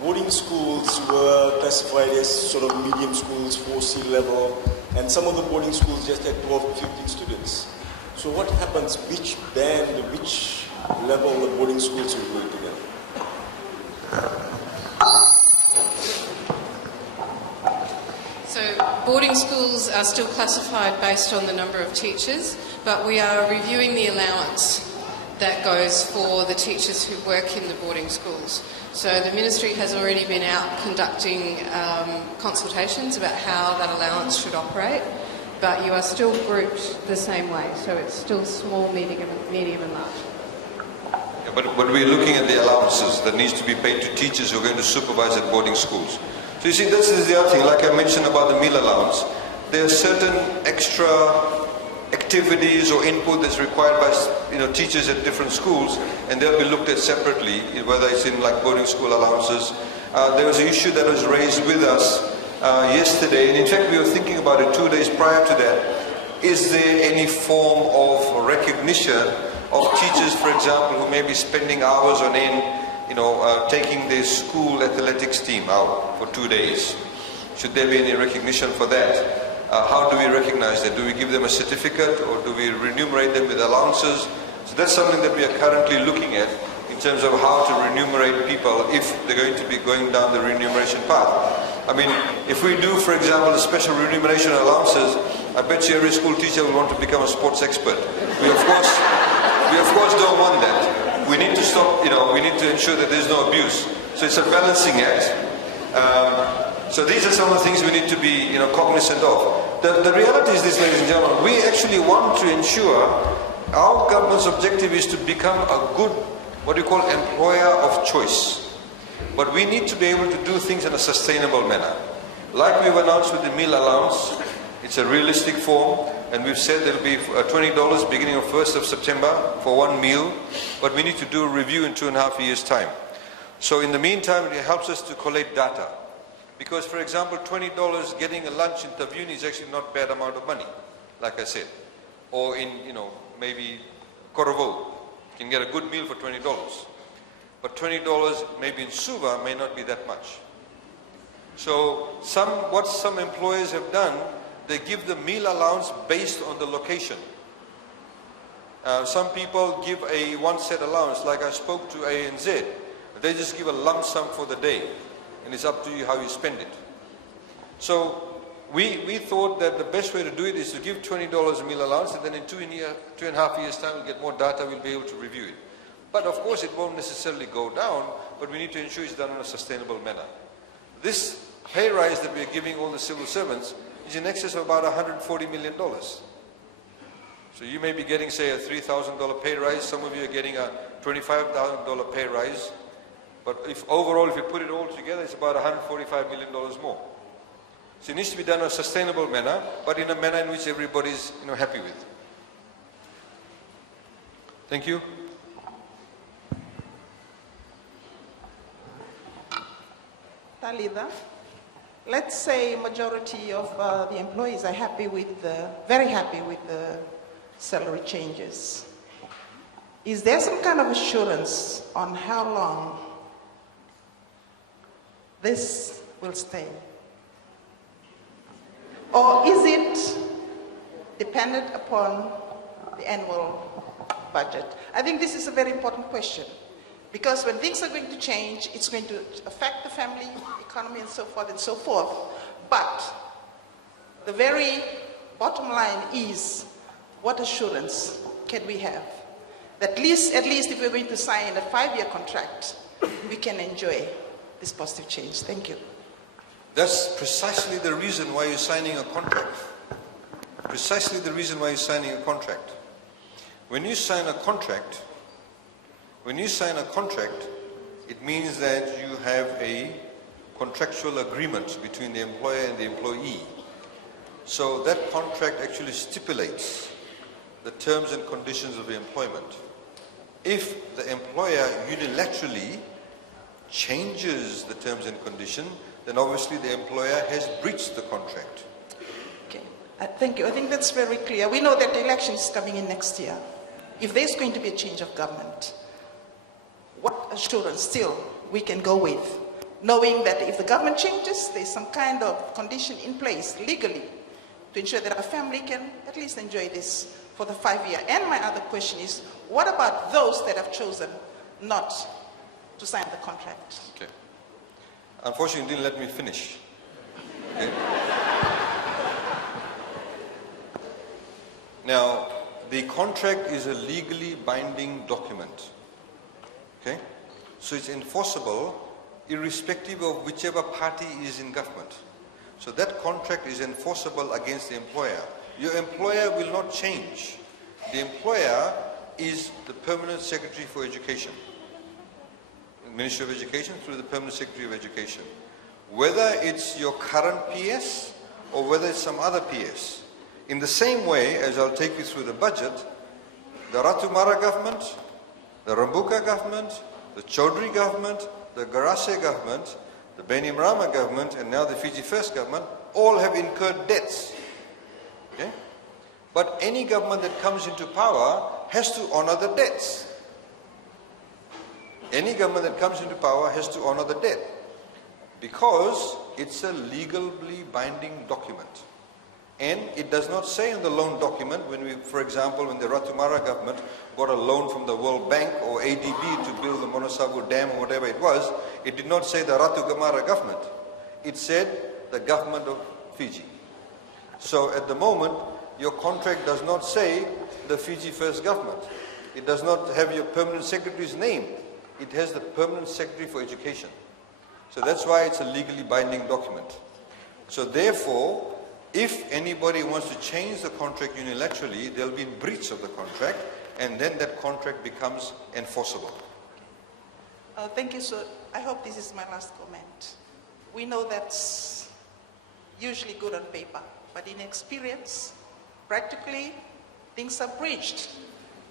boarding schools were classified as sort of medium schools, 4C level, and some of the boarding schools just had 12 to 15 students. So what happens, which band, which level the boarding schools will go together? So boarding schools are still classified based on the number of teachers, but we are reviewing the allowance that goes for the teachers who work in the boarding schools. So the Ministry has already been out conducting consultations about how that allowance should operate, but you are still grouped the same way, so it's still small, medium and large. Yeah, but we're looking at the allowances that needs to be paid to teachers who are going to supervise at boarding schools. So you see, this is the other thing, like I mentioned about the meal allowance, there are certain extra activities or input that's required by teachers at different schools, and they'll be looked at separately, whether it's in like boarding school allowances. There was an issue that was raised with us yesterday, and in fact we were thinking about it 2 days prior to that. Is there any form of recognition of teachers, for example, who may be spending hours on end, taking their school athletics team out for 2 days? Should there be any recognition for that? How do we recognize that? Do we give them a certificate, or do we remunerate them with allowances? So that's something that we are currently looking at in terms of how to remunerate people if they're going to be going down the remuneration path. I mean, if we do, for example, a special remuneration allowances, I bet you every school teacher will want to become a sports expert. We of course don't want that. We need to stop, we need to ensure that there's no abuse. So it's a balancing act. So these are some of the things we need to be, cognizant of. The reality is this, ladies and gentlemen, we actually want to ensure our government's objective is to become a good, what we call employer of choice. But we need to be able to do things in a sustainable manner. Like we've announced with the meal allowance, it's a realistic form, and we've said there'll be $20 beginning of 1st of September for one meal, but we need to do a review in 2.5 years' time. So in the meantime, it helps us to collect data. Because, for example, $20 getting a lunch in Tavuni is actually not a bad amount of money, like I said. Or in, maybe Korovo, you can get a good meal for $20. But $20 maybe in Suva may not be that much. So what some employers have done, they give the meal allowance based on the location. Some people give a one-set allowance, like I spoke to ANZ. They just give a lump sum for the day. And it's up to you how you spend it. So we thought that the best way to do it is to give $20 a meal allowance, and then in 2.5 years' time we'll get more data, we'll be able to review it. But of course it won't necessarily go down, but we need to ensure it's done in a sustainable manner. This pay rise that we're giving all the civil servants is in excess of about $140 million. So you may be getting, say, a $3,000 pay rise, some of you are getting a $25,000 pay rise. But if you put it all together, it's about $145 million more. So it needs to be done in a sustainable manner, but in a manner in which everybody's happy with. Thank you. Talida, let's say majority of the employees are very happy with the salary changes. Is there some kind of assurance on how long this will stay? Or is it dependent upon the annual budget? I think this is a very important question, because when things are going to change, it's going to affect the family economy and so forth and so forth. But the very bottom line is, what assurance can we have that at least if we're going to sign a 5-year contract, we can enjoy this positive change? Thank you. That's precisely the reason why you're signing a contract. Precisely the reason why you're signing a contract. When you sign a contract, it means that you have a contractual agreement between the employer and the employee. So that contract actually stipulates the terms and conditions of the employment. If the employer unilaterally changes the terms and conditions, then obviously the employer has breached the contract. Okay, thank you. I think that's very clear. We know that the election is coming in next year. If there's going to be a change of government, what assurance still we can go with knowing that if the government changes, there's some kind of condition in place legally to ensure that our family can at least enjoy this for the 5 year. And my other question is, what about those that have chosen not to sign the contract? Okay. Unfortunately, you didn't let me finish. Okay. Now, the contract is a legally binding document. Okay? So it's enforceable irrespective of whichever party is in government. So that contract is enforceable against the employer. Your employer will not change. The employer is the Permanent Secretary for Education. The Ministry of Education through the Permanent Secretary of Education. Whether it's your current PS or whether it's some other PS. In the same way as I'll take you through the budget, the Ratu Mara government, the Rambuka government, the Chaudhry government, the Garase government, the Bainimarama government, and now the Fiji First government, all have incurred debts. Okay? But any government that comes into power has to honor the debts. Any government that comes into power has to honor the debt because it's a legally binding document. And it does not say in the loan document, when we, for example, when the Ratu Mara government got a loan from the World Bank or ADB to build the Monosabu Dam or whatever it was, it did not say the Ratu Mara government. It said the government of Fiji. So at the moment, your contract does not say the Fiji First government. It does not have your permanent secretary's name. It has the Permanent Secretary for Education. So that's why it's a legally binding document. So therefore, if anybody wants to change the contract unilaterally, there'll be breach of the contract, and then that contract becomes enforceable. Thank you, sir. I hope this is my last comment. We know that's usually good on paper, but in experience, practically, things are breached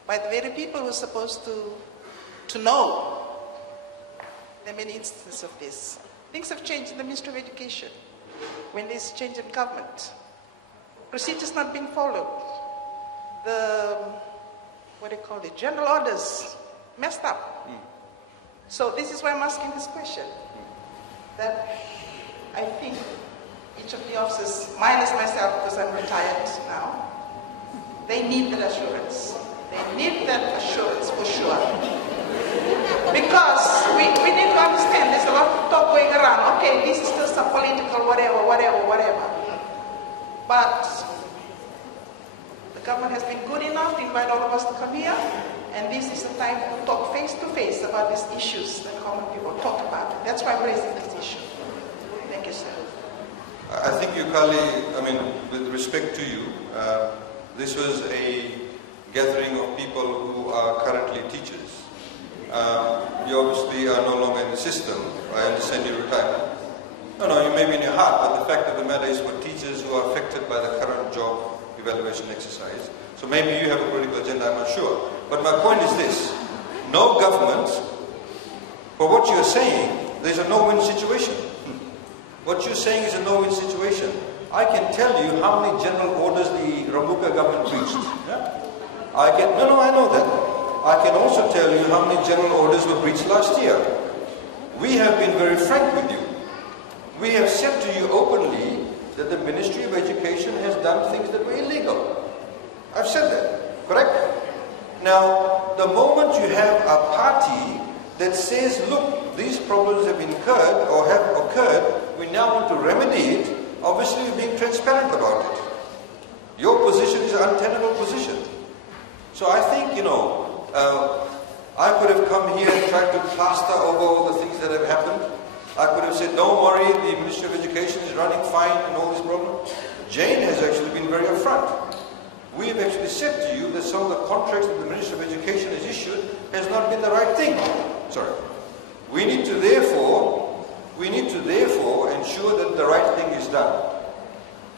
by the very people who are supposed to know. There are many instances of this. Things have changed in the Ministry of Education. When there's change in government, procedures not being followed, the, what do you call it, general orders messed up. So this is why I'm asking this question, that I think each of the officers, minus myself because I'm retired now, they need that assurance. They need that assurance for sure. Because we need to understand there's a lot of talk going around. Okay, this is still some political whatever. But the government has been good enough to invite all of us to come here, and this is the time to talk face to face about these issues that common people talk about. That's why I'm raising this issue. Thank you, sir. I think you, Kali, I mean, with respect to you, this was a gathering of people who are currently teachers. You obviously are no longer in the system. I understand you retired. No, you may be in your heart, but the fact of the matter is for teachers who are affected by the current job evaluation exercise. So maybe you have a political agenda, I'm not sure. But my point is this. No government, for what you're saying, there's a no-win situation. What you're saying is a no-win situation. I can tell you how many general orders the Rambuka government breached. Yeah? I know that. I can also tell you how many general orders were breached last year. We have been very frank with you. We have said to you openly that the Ministry of Education has done things that were illegal. I've said that, correct? Now, the moment you have a party that says, look, these problems have incurred or have occurred, we now want to remedy it, obviously you're being transparent about it. Your position is an untenable position. So I think, I could have come here and tried to plaster over all the things that have happened. I could have said, don't worry, the Ministry of Education is running fine and all these problems. Jane has actually been very upfront. We have actually said to you that some of the contracts that the Ministry of Education has issued has not been the right thing. Sorry. We need to therefore ensure that the right thing is done.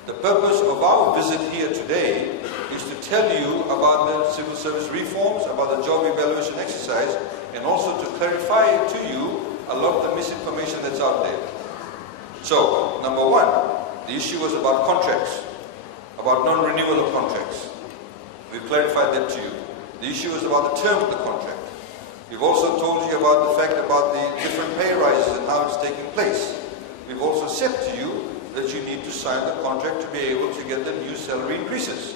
The purpose of our visit here today is to tell you about the civil service reforms, about the job evaluation exercise, and also to clarify to you a lot of the misinformation that's out there. So, number one, the issue was about contracts, about non-renewal of contracts. We've clarified that to you. The issue was about the term of the contract. We've also told you about the fact about the different pay rises and how it's taking place. We've also said to you that you need to sign the contract to be able to get the new salary increases.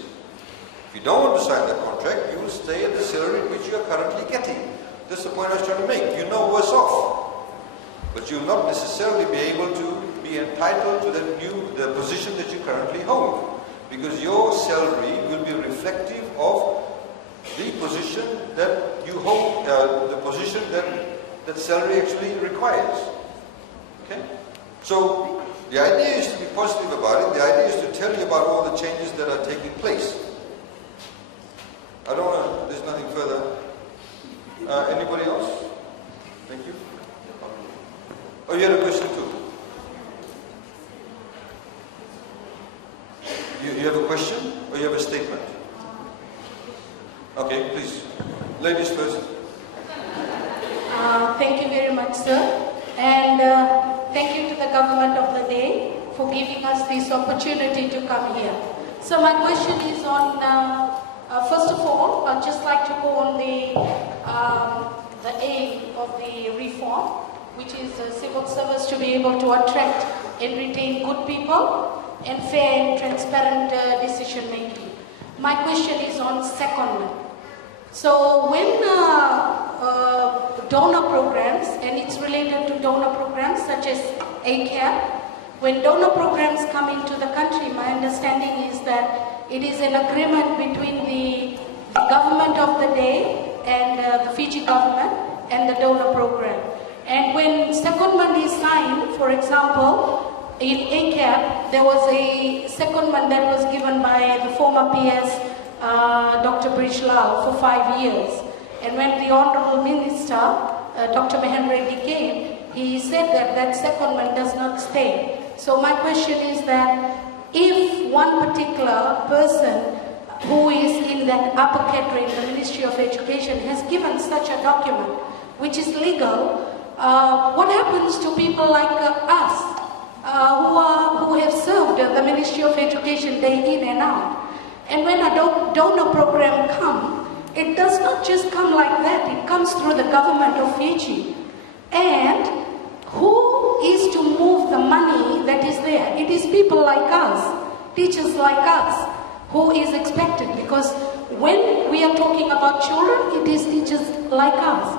If you don't want to sign the contract, you will stay at the salary which you are currently getting. That's the point I was trying to make. You're no worse off. But you will not necessarily be able to be entitled to the position that you currently hold. Because your salary will be reflective of the position that you hold, the position that salary actually requires. Okay? So, the idea is to be positive about it. The idea is to tell you about all the changes that are taking place. I don't want to, there's nothing further. Anybody else? Thank you. Oh, you had a question too? You have a question or you have a statement? Okay, please. Ladies first. Thank you very much, sir. And thank you to the government of the day for giving us this opportunity to come here. So my question is on, first of all, I'd just like to go on the aim of the reform, which is civil service to be able to attract and retain good people and fair and transparent decision making. My question is on secondment. So when donor programs, and it's related to donor programs such as ACAP, when donor programs come into the country, my understanding is that it is an agreement between the government of the day and the Fiji government and the donor program. And when secondment is signed, for example, in ACAP, there was a secondment that was given by the former PS, Dr. Brijlal, for 5 years. And when the Honorable Minister, Dr. Mahendra Reddy came, he said that that secondment does not stay. So my question is that if one particular person who is in that upper category in the Ministry of Education has given such a document, which is legal, what happens to people like us? Who have served the Ministry of Education day in and out. And when a donor program comes, it does not just come like that, it comes through the government of Fiji. And who is to move the money that is there? It is people like us, teachers like us, who is expected, because when we are talking about children, it is teachers like us.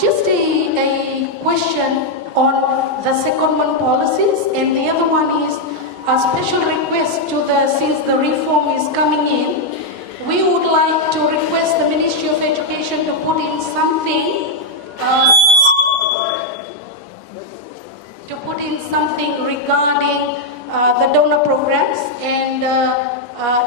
Just a question on the secondment policies, and the other one is a special request to since the reform is coming in, we would like to request the Ministry of Education to put in something regarding the donor programs, and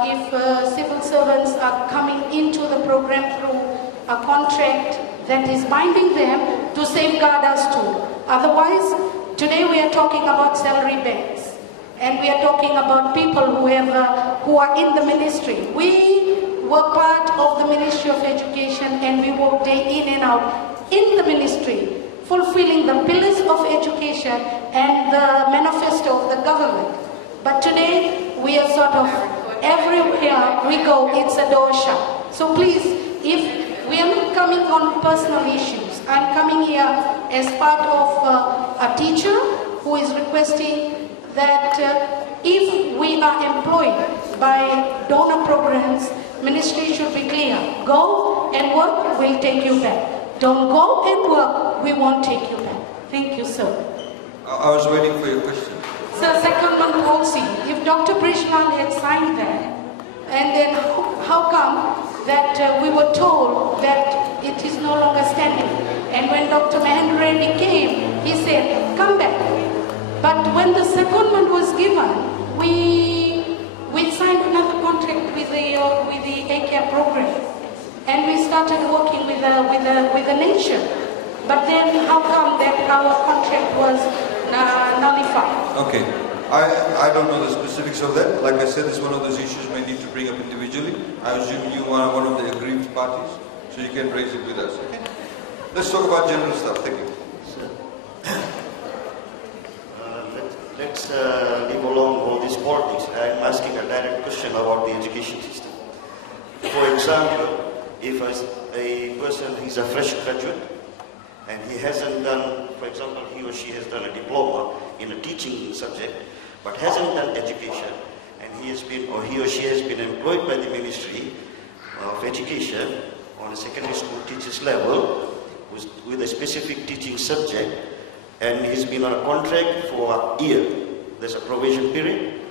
if civil servants are coming into the program through a contract that is binding them, to safeguard us too. Otherwise, today we are talking about salary banks, and we are talking about people who are in the ministry. We were part of the Ministry of Education, and we work day in and out in the ministry, fulfilling the pillars of education and the manifesto of the government. But today, we are sort of, everywhere we go, it's a door shut. So please, if we are not coming on personal issues, I'm coming here as part of a teacher who is requesting that if we are employed by donor programs, ministry should be clear. Go and work, we'll take you back. Don't go and work, we won't take you back. Thank you, sir. I was waiting for your question. Sir, secondment policy. If Dr. Brijlal had signed that, and then how come that we were told that it is no longer standing? And when Dr. Mahendra Reddy came, he said, come back. But when the secondment was given, we signed another contract with the ACAP program, and we started working with the nation. But then how come that our contract was nullified? Okay. I don't know the specifics of that. Like I said, it's one of those issues we need to bring up individually. I assume you are one of the aggrieved parties, so you can raise it with us. Okay? Let's talk about general stuff. Thank you. Let's leave along all this politics. I'm asking a direct question about the education system. For example, if a person is a fresh graduate and he hasn't done, for example, he or she has done a diploma in a teaching subject, but hasn't done education, and he or she has been employed by the Ministry of Education on a secondary school teacher's level with a specific teaching subject, and he's been on a contract for a year. There's a probation period.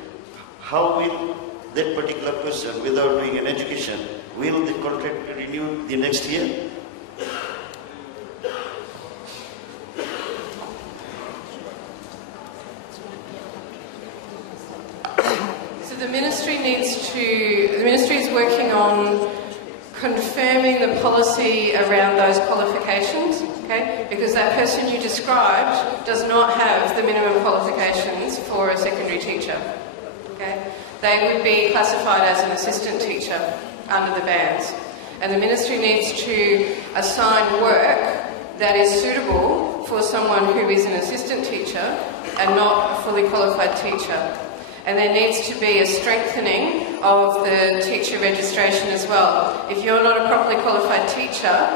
How will that particular person, without doing an education, will the contract be renewed the next year? So the ministry is working on confirming the policy around those qualifications, okay? Because that person you described does not have the minimum qualifications for a secondary teacher, okay? They would be classified as an assistant teacher under the bands. And the ministry needs to assign work that is suitable for someone who is an assistant teacher and not a fully qualified teacher. And there needs to be a strengthening of the teacher registration as well. If you're not a properly qualified teacher,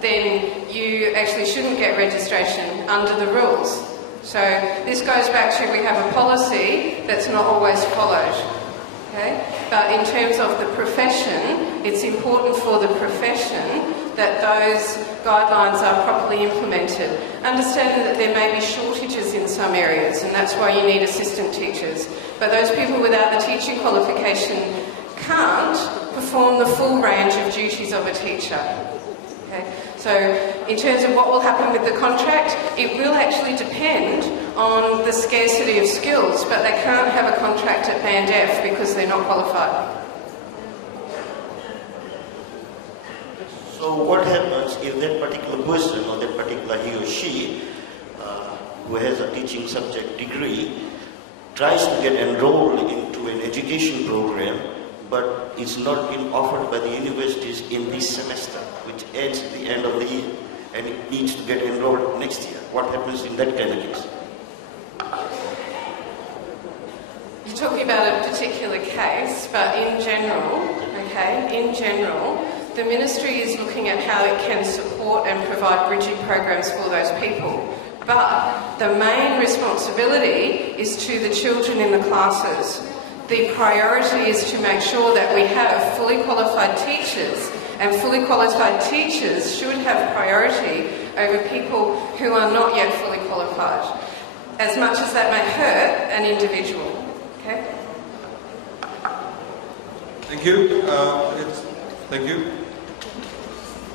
then you actually shouldn't get registration under the rules. So this goes back to, we have a policy that's not always followed. Okay? But in terms of the profession, it's important for the profession that those guidelines are properly implemented. Understanding that there may be shortages in some areas, and that's why you need assistant teachers. But those people without the teaching qualification can't perform the full range of duties of a teacher. Okay? So in terms of what will happen with the contract, it will actually depend on the scarcity of skills, but they can't have a contract at Band F because they're not qualified. So what happens if that particular person or that particular he or she who has a teaching subject degree tries to get enrolled into an education program but is not being offered by the universities in this semester, which ends at the end of the year, and it needs to get enrolled next year? What happens in that kind of case? You're talking about a particular case, but in general, the ministry is looking at how it can support and provide bridging programs for those people. But the main responsibility is to the children in the classes. The priority is to make sure that we have fully qualified teachers, and fully qualified teachers should have priority over people who are not yet fully qualified, as much as that may hurt an individual. Okay? Thank you. Thank you.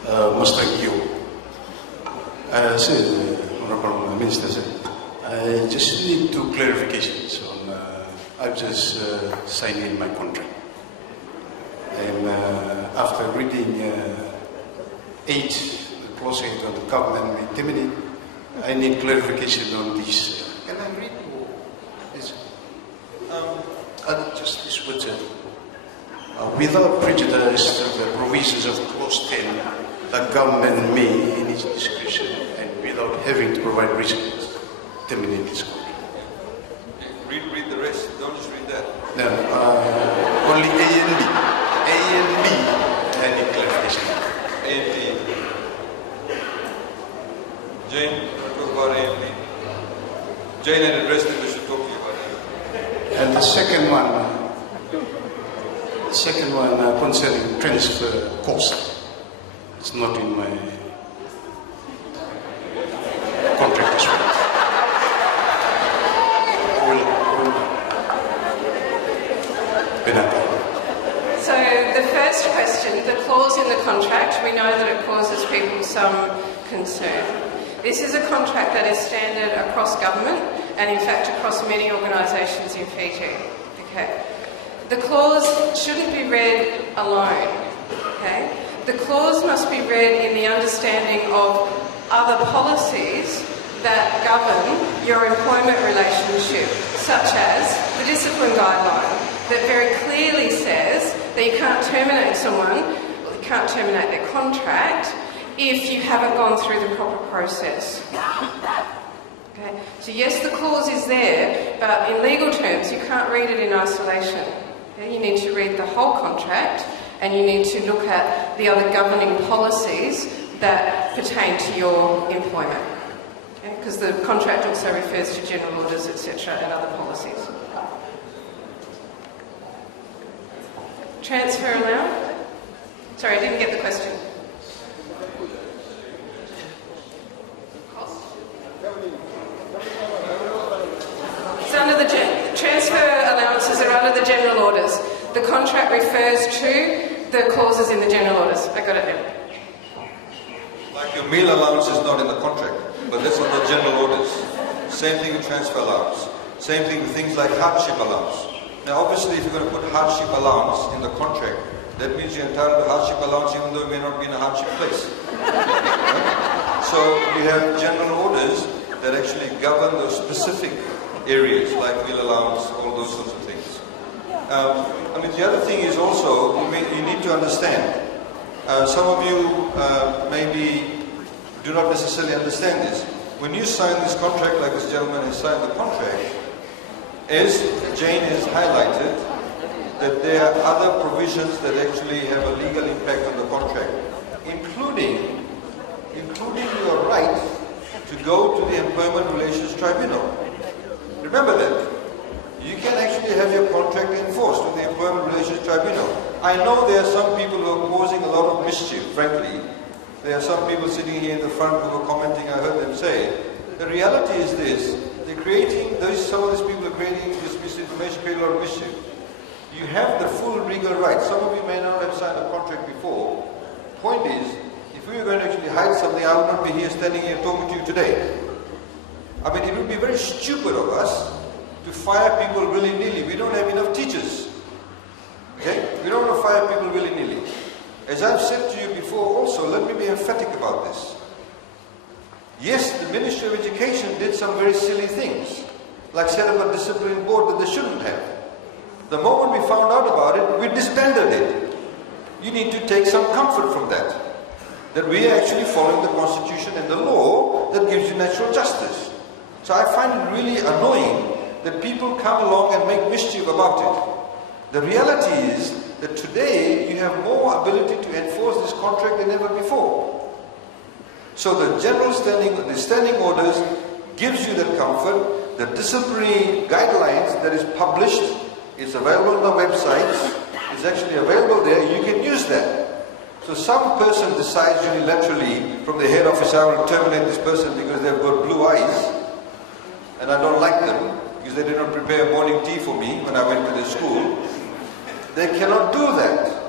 Most thank you. As Honourable Minister said, I just need two clarifications on. I've just signed in my contract, and after reading 8, clause 8 of the government indemnity, I need clarification on this. Can I read? Yes. Just this would say, without prejudice to the provisions of clause 10, the government may, in its discretion, and without having to provide reasons, terminate this contract. Read the rest. Don't just read that. No, only A and B. A and B. I need clarification. A and B. Jane, you want to talk about A and B? Jane and the rest of us should talk to you about A. And the second one concerning transfer cost. It's not in my contract as well. So the first question, the clause in the contract, we know that it causes people some concern. This is a contract that is standard across government and in fact across many organisations in Fiji. Okay. The clause shouldn't be read alone. Okay. The clause must be read in the understanding of other policies that govern your employment relationship, such as the discipline guideline that very clearly says that you can't terminate someone, or you can't terminate their contract if you haven't gone through the proper process. Okay? So yes, the clause is there, but in legal terms you can't read it in isolation. Okay? You need to read the whole contract And you need to look at the other governing policies that pertain to your employment. Because the contract also refers to general orders, etc., and other policies. Transfer allowed? Sorry, I didn't get the question. It's under the transfer allowances are under the general orders. The contract refers to the clauses in the general orders. I got it now. Like your meal allowance is not in the contract, but that's on the general orders. Same thing with transfer allowance. Same thing with things like hardship allowance. Now obviously if you're going to put hardship allowance in the contract, that means you're entitled to hardship allowance even though you may not be in a hardship place. Right? So you have general orders that actually govern those specific areas like meal allowance, all those sorts of things. I mean, the other thing is also, you need to understand, some of you maybe do not necessarily understand this. When you sign this contract, like this gentleman has signed the contract, as Jane has highlighted, that there are other provisions that actually have a legal impact on the contract, including your right to go to the Employment Relations Tribunal. Remember that. You can actually have your contract enforced with the Employment Relations Tribunal. I know there are some people who are causing a lot of mischief, frankly. There are some people sitting here in the front who are commenting, I heard them say. The reality is this, they're creating, some of these people are creating this misinformation, creating a lot of mischief. You have the full legal right. Some of you may not have signed a contract before. Point is, if we were going to actually hide something, I would not be here standing here talking to you today. I mean, it would be very stupid of us to fire people willy-nilly. We don't have enough teachers. Okay? We don't want to fire people willy-nilly. As I've said to you before also, let me be emphatic about this. Yes, the Ministry of Education did some very silly things, like set up a discipline board that they shouldn't have. The moment we found out about it, we disbanded it. You need to take some comfort from that. That we are actually following the Constitution and the law that gives you natural justice. So I find it really annoying that people come along and make mischief about it. The reality is that today you have more ability to enforce this contract than ever before. So the standing orders gives you that comfort. The disciplinary guidelines that is published, it's available on the websites, it's actually available there, you can use that. So some person decides unilaterally from the head office, I will terminate this person because they've got blue eyes and I don't like them because they did not prepare morning tea for me when I went to the school. They cannot do that.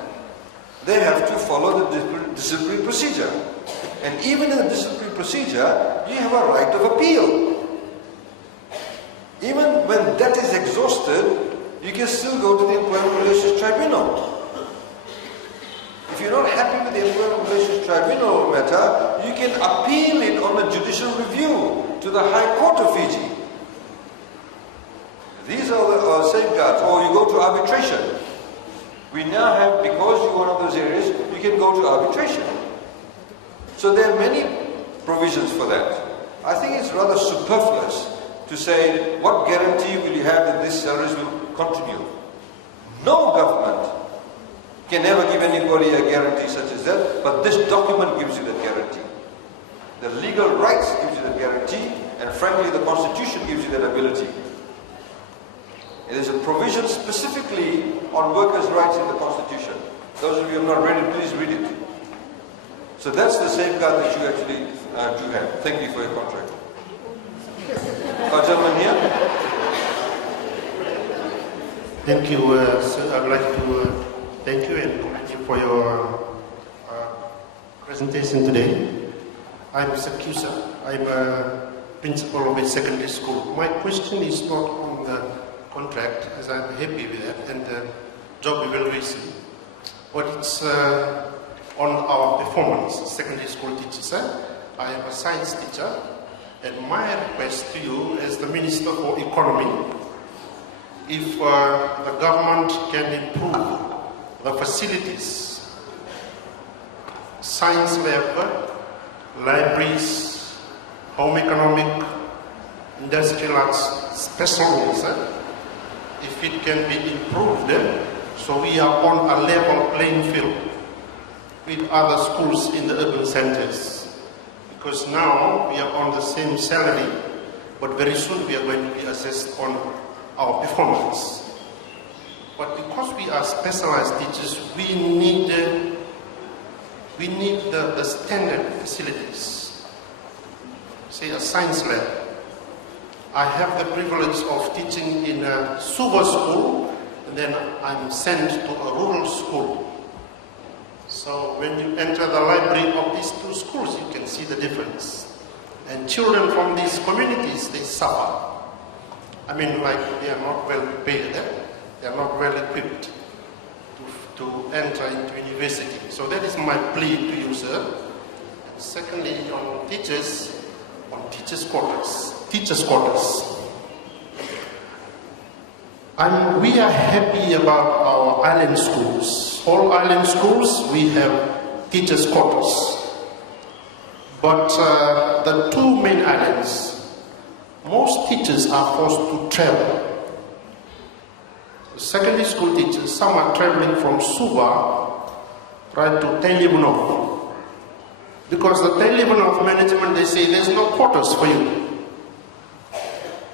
They have to follow the disciplinary procedure. And even in the disciplinary procedure, you have a right of appeal. Even when that is exhausted, you can still go to the Employment Relations Tribunal. If you're not happy with the Employment Relations Tribunal matter, you can appeal it on a judicial review to the High Court of Fiji. These are the safeguards. Or you go to arbitration. We now have, because you're one of those areas, you can go to arbitration. So there are many provisions for that. I think it's rather superfluous to say, what guarantee will you have that these salaries will continue? No government can ever give anybody a guarantee such as that, but this document gives you that guarantee. The legal rights gives you that guarantee, and frankly the Constitution gives you that ability. It is a provision specifically on workers' rights in the Constitution. Those of you who have not read it, please read it. So that's the safeguard that you actually do have. Thank you for your contract. Gentleman here. Thank you, sir. I would like to thank you and commend you for your presentation today. I'm Sakusa. I'm a principal of a secondary school. My question is not on the contract, as I'm happy with that, and the job evaluation, but it's on our performance, secondary school teachers. I am a science teacher, and my request to you as the Minister for Economy, if the government can improve the facilities, science lab, libraries, home economic, industrial arts, special rooms, if it can be improved, So we are on a level playing field with other schools in the urban centers. Because now we are on the same salary, but very soon we are going to be assessed on our performance. But because we are specialized teachers, we need the standard facilities. Say a science lab. I have the privilege of teaching in a Suba school, and then I'm sent to a rural school. So when you enter the library of these two schools, you can see the difference. And children from these communities, they suffer. I mean, like, they are not well prepared, they are not well equipped to enter into university. So that is my plea to you, sir. And secondly, on teachers quarters. We are happy about our island schools. All island schools, we have teachers' quarters. But the two main islands, most teachers are forced to travel. Secondary school teachers, some are traveling from Suba right to Vunimono. Because the Vunimono management, they say there's no quarters for you.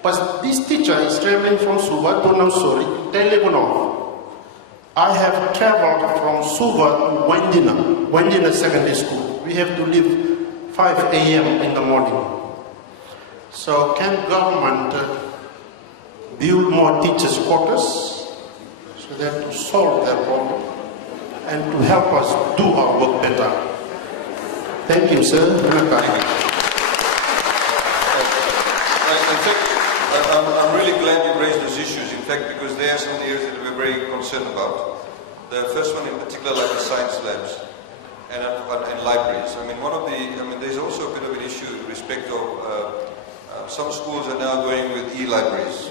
But this teacher is traveling from Suba to Vunimono. I have traveled from Suba to Wandina Secondary School. We have to leave 5 a.m. in the morning. So can government build more teachers' quarters so that to solve that problem and to help us do our work better? Thank you, sir. I'm really glad you raised those issues, in fact, because they are some of the areas that we're very concerned about. The first one in particular, like the science labs and libraries. There's also a bit of an issue with respect of some schools are now going with e-libraries.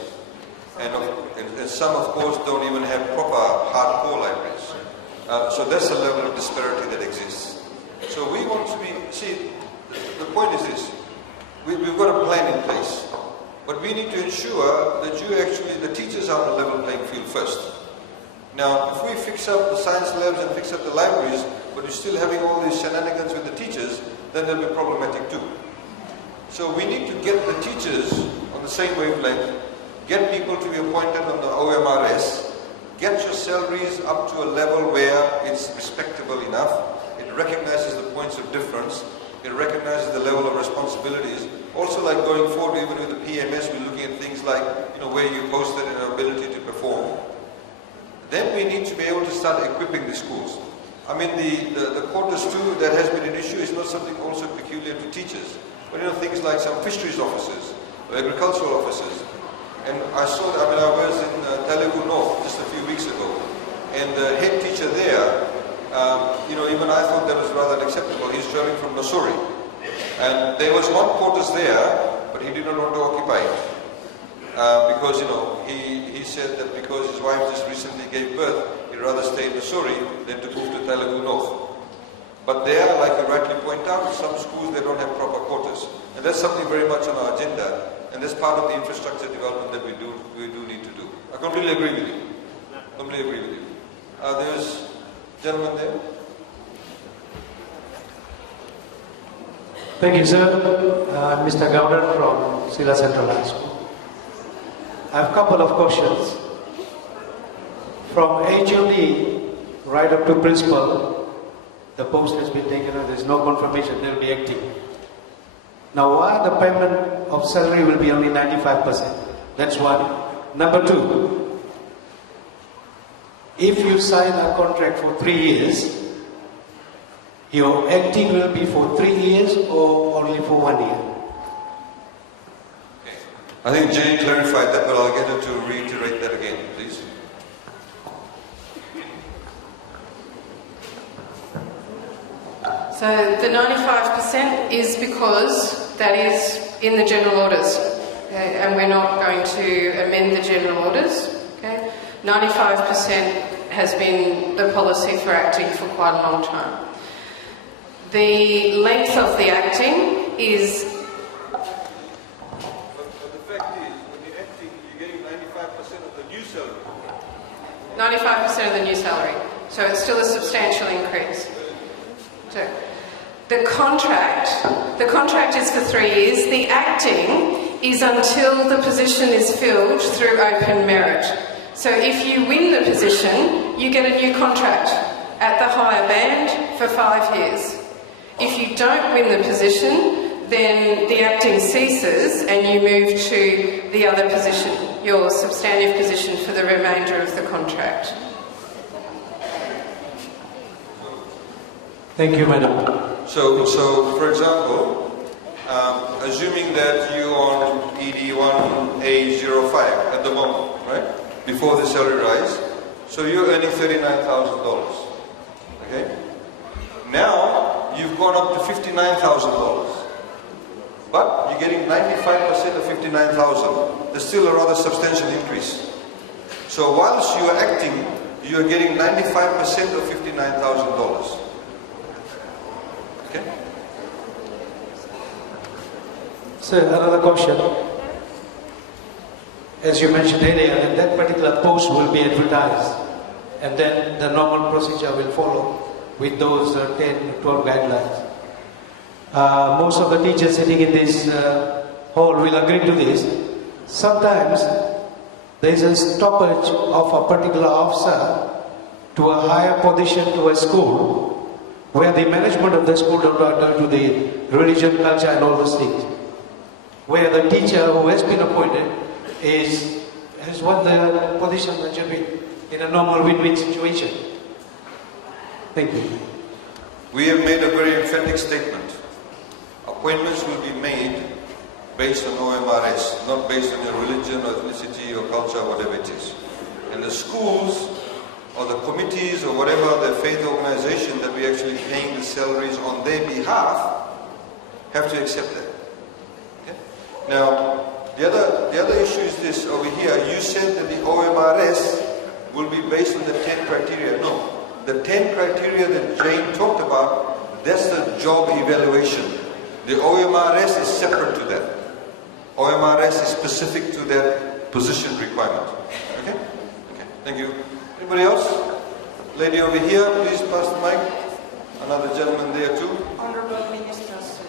And some, of course, don't even have proper hardcore libraries. So that's a level of disparity that exists. So we want to the point is this. We've got a plan in place. But we need to ensure that the teachers are on a level playing field first. Now, if we fix up the science labs and fix up the libraries, but you're still having all these shenanigans with the teachers, then they'll be problematic too. So we need to get the teachers on the same wavelength, get people to be appointed on the OMRS, get your salaries up to a level where it's respectable enough, it recognizes the points of difference, it recognizes the level of responsibilities. Also, like going forward, even with the PMS, we're looking at things like, where you posted and our ability to perform. Then we need to be able to start equipping the schools. I mean, the quarters too, that has been an issue, is not something also peculiar to teachers. But things like some fisheries officers, or agricultural officers. And I was in Telugu North just a few weeks ago, and the head teacher there, even I thought that was rather unacceptable. He's driving from Missouri. And there was one quarters there, but he did not want to occupy it. Because, he said that because his wife just recently gave birth, he'd rather stay in Missouri than to move to Telugu North. But there, like you rightly point out, some schools, they don't have proper quarters. And that's something very much on our agenda. And that's part of the infrastructure development that we do need to do. I completely agree with you. There's a gentleman there. Thank you, sir. I'm Mr. Gowder from Sila Central High School. I have a couple of questions. From HOD right up to principal, the post has been taken and there is no confirmation they will be acting. Now, why the payment of salary will be only 95%? That's one. Number two, if you sign a contract for 3 years, your acting will be for 3 years or only for 1 year? Okay. I think Jane clarified that, but I'll get her to reiterate that again, please. So the 95% is because that is in the general orders, okay? And we're not going to amend the general orders. Okay? 95% has been the policy for acting for quite a long time. The length of the acting is... But the fact is, when you're acting, you're getting 95% of the new salary. 95% of the new salary. So it's still a substantial increase. So the contract is for 3 years. The acting is until the position is filled through open merit. So if you win the position, you get a new contract at the higher band for 5 years. If you don't win the position, then the acting ceases and you move to the other position, your substantive position for the remainder of the contract. Thank you, Madam. So for example, assuming that you are on ED1A05 at the moment, right? Before the salary rise, so you're earning $39,000. Okay? Now you've gone up to $59,000, but you're getting 95% of $59,000. There's still a rather substantial increase. So whilst you are acting, you are getting 95% of $59,000. Okay? Sir, another question. As you mentioned earlier, that particular post will be advertised, and then the normal procedure will follow with those 10, 12 guidelines. Most of the teachers sitting in this hall will agree to this. Sometimes there is a stoppage of a particular officer to a higher position to a school, where the management of the school don't adhere to the religion, culture and all those things. Where the teacher who has been appointed has won the position that should be in a normal win-win situation. Thank you. We have made a very emphatic statement. Appointments will be made based on OMRS, not based on your religion or ethnicity or culture, whatever it is. And the schools or the committees or whatever the faith organization that we're actually paying the salaries on their behalf have to accept that. Okay? Now, the other issue is this over here. You said that the OMRS will be based on the 10 criteria. No. The 10 criteria that Jane talked about, that's the job evaluation. The OMRS is separate to that. OMRS is specific to that position requirement. Okay? Okay. Thank you. Anybody else? Lady over here, please pass the mic. Another gentleman there too. Honorable Ministers.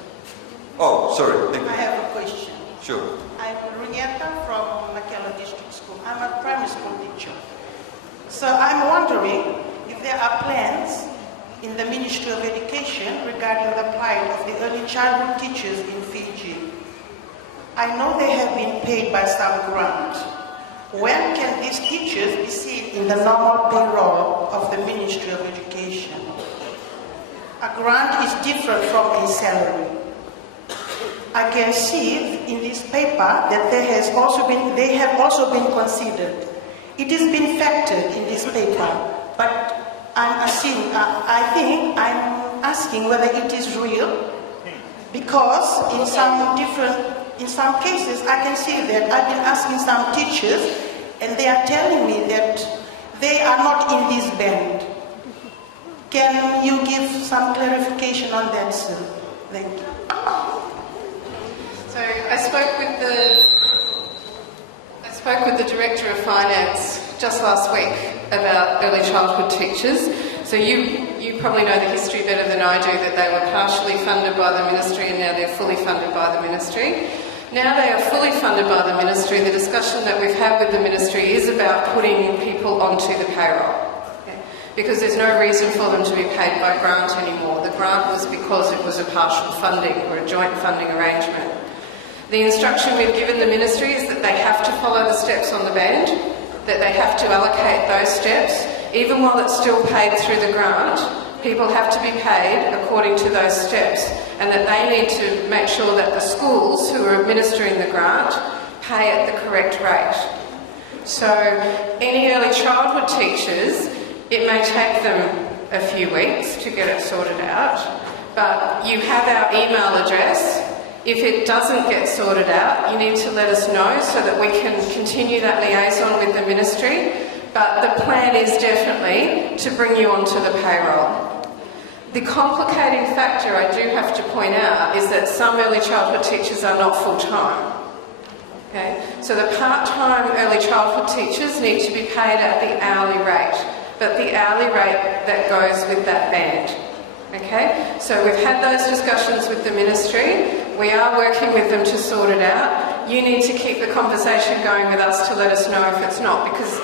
Oh, sorry. Thank you. I have a question. Sure. I'm Runyata from Makela District School. I'm a primary school teacher. So I'm wondering if there are plans in the Ministry of Education regarding the plight of the early childhood teachers in Fiji. I know they have been paid by some grant. When can these teachers be seen in the normal payroll of the Ministry of Education? A grant is different from a salary. I can see in this paper that they have also been considered. It has been factored in this paper, but I think I'm asking whether it is real, because in some cases I can see that I've been asking some teachers and they are telling me that they are not in this band. Can you give some clarification on that, sir? Thank you. So I spoke with the Director of Finance just last week about early childhood teachers. So you probably know the history better than I do, that they were partially funded by the Ministry and now they're fully funded by the Ministry. Now they are fully funded by the Ministry. The discussion that we've had with the Ministry is about putting people onto the payroll. Okay? Because there's no reason for them to be paid by grant anymore. The grant was because it was a partial funding or a joint funding arrangement. The instruction we've given the Ministry is that they have to follow the steps on the band, that they have to allocate those steps. Even while it's still paid through the grant, people have to be paid according to those steps, and that they need to make sure that the schools who are administering the grant pay at the correct rate. So any early childhood teachers, it may take them a few weeks to get it sorted out, but you have our email address. If it doesn't get sorted out, you need to let us know so that we can continue that liaison with the Ministry. But the plan is definitely to bring you onto the payroll. The complicating factor I do have to point out is that some early childhood teachers are not full-time. Okay, so the part-time early childhood teachers need to be paid at the hourly rate, but the hourly rate that goes with that band. Okay, so we've had those discussions with the ministry. We are working with them to sort it out. You need to keep the conversation going with us to let us know if it's not, because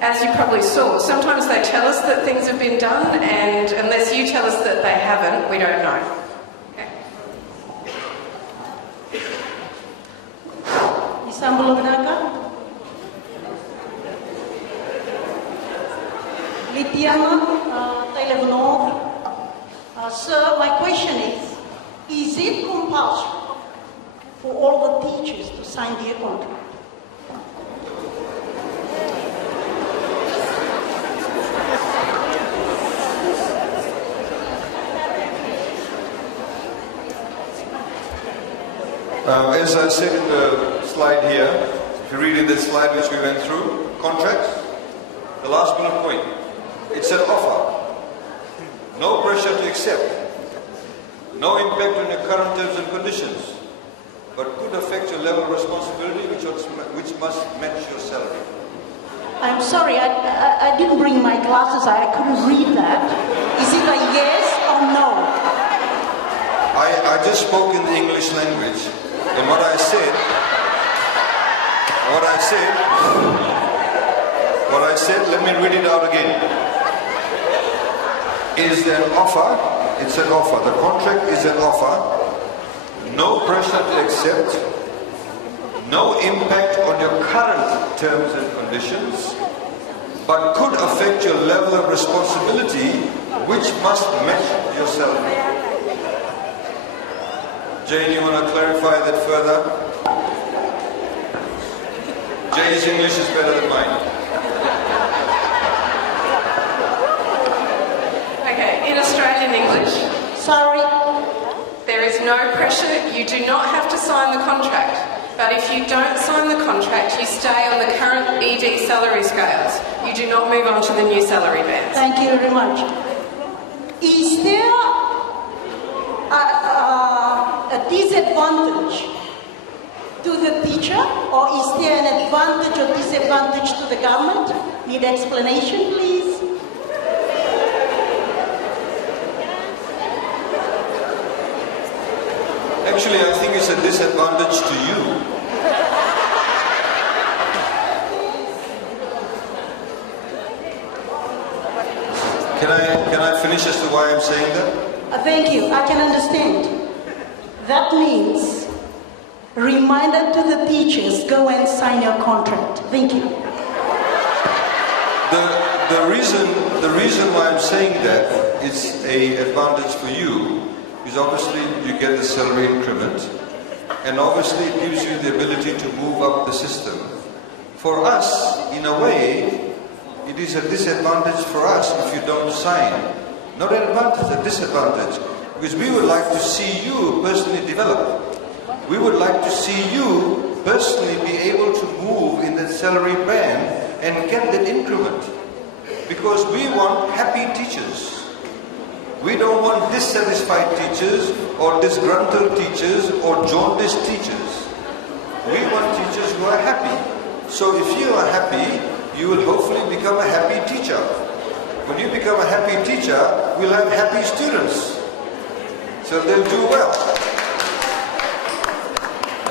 as you probably saw, sometimes they tell us that things have been done, and unless you tell us that they haven't, we don't know. Sir, my question is it compulsory for all the teachers to sign their contract? As I said in the slide here, if you read in the slide which we went through, contracts, the last bullet point, it's an offer. No pressure to accept. No impact on your current terms and conditions, but could affect your level of responsibility which must match your salary. I'm sorry, I didn't bring my glasses, I couldn't read that. Is it a yes or no? I just spoke in the English language, and what I said, let me read it out again. Is an offer, it's an offer. The contract is an offer. No pressure to accept. No impact on your current terms and conditions, but could affect your level of responsibility, which must match your salary. Jane, you want to clarify that further? Jane's English is better than mine. Okay, in Australian English. Sorry. There is no pressure. You do not have to sign the contract. But if you don't sign the contract, you stay on the current ED salary scales. You do not move on to the new salary bands. Thank you very much. Is there a disadvantage to the teacher, or is there an advantage or disadvantage to the government? Need explanation, please? Actually, I think it's a disadvantage to you. Can I finish as to why I'm saying that? Thank you. I can understand. That means reminder to the teachers, go and sign your contract. Thank you. The reason why I'm saying that it's an advantage for you is obviously you get the salary increment, and obviously it gives you the ability to move up the system. For us, in a way, it is a disadvantage for us if you don't sign. Not an advantage, a disadvantage. Because we would like to see you personally develop. We would like to see you personally be able to move in the salary band and get that increment. Because we want happy teachers. We don't want dissatisfied teachers or disgruntled teachers or jaundiced teachers. We want teachers who are happy. So if you are happy, you will hopefully become a happy teacher. When you become a happy teacher, we'll have happy students. So they'll do well.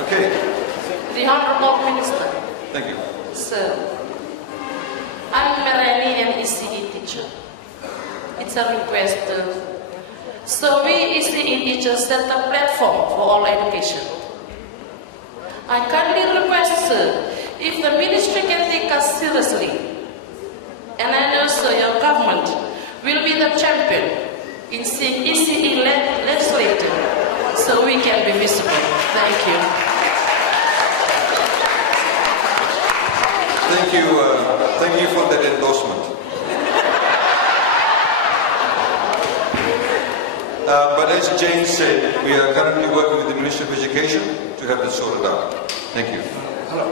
Okay. The Honorable Minister. Thank you. Sir, I'm Merani, an ECE teacher. It's a request. So we ECE teachers set a platform for all education. I kindly request, sir, if the ministry can take us seriously, and I know, sir, your government will be the champion in ECE legislature, so we can be visible. Thank you. Thank you for that endorsement. But as Jane said, we are currently working with the Ministry of Education to have this sorted out. Thank you. Hello.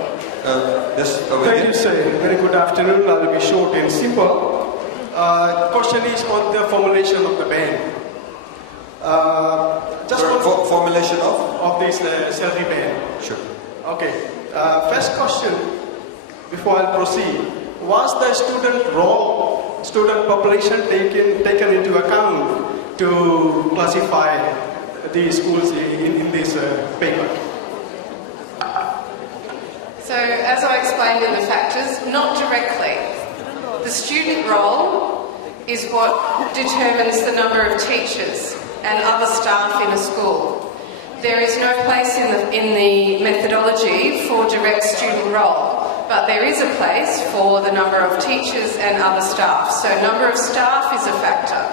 Yes, Thank you, sir. Very good afternoon. I'll be short and simple. The question is on the formulation of the band. Formulation of? Of this salary band. Sure. Okay. First question, before I proceed, was the student population taken into account to classify the schools in this paper? So, as I explained in the factors, not directly. The student roll is what determines the number of teachers and other staff in a school. There is no place in the methodology for direct student roll, but there is a place for the number of teachers and other staff. So number of staff is a factor,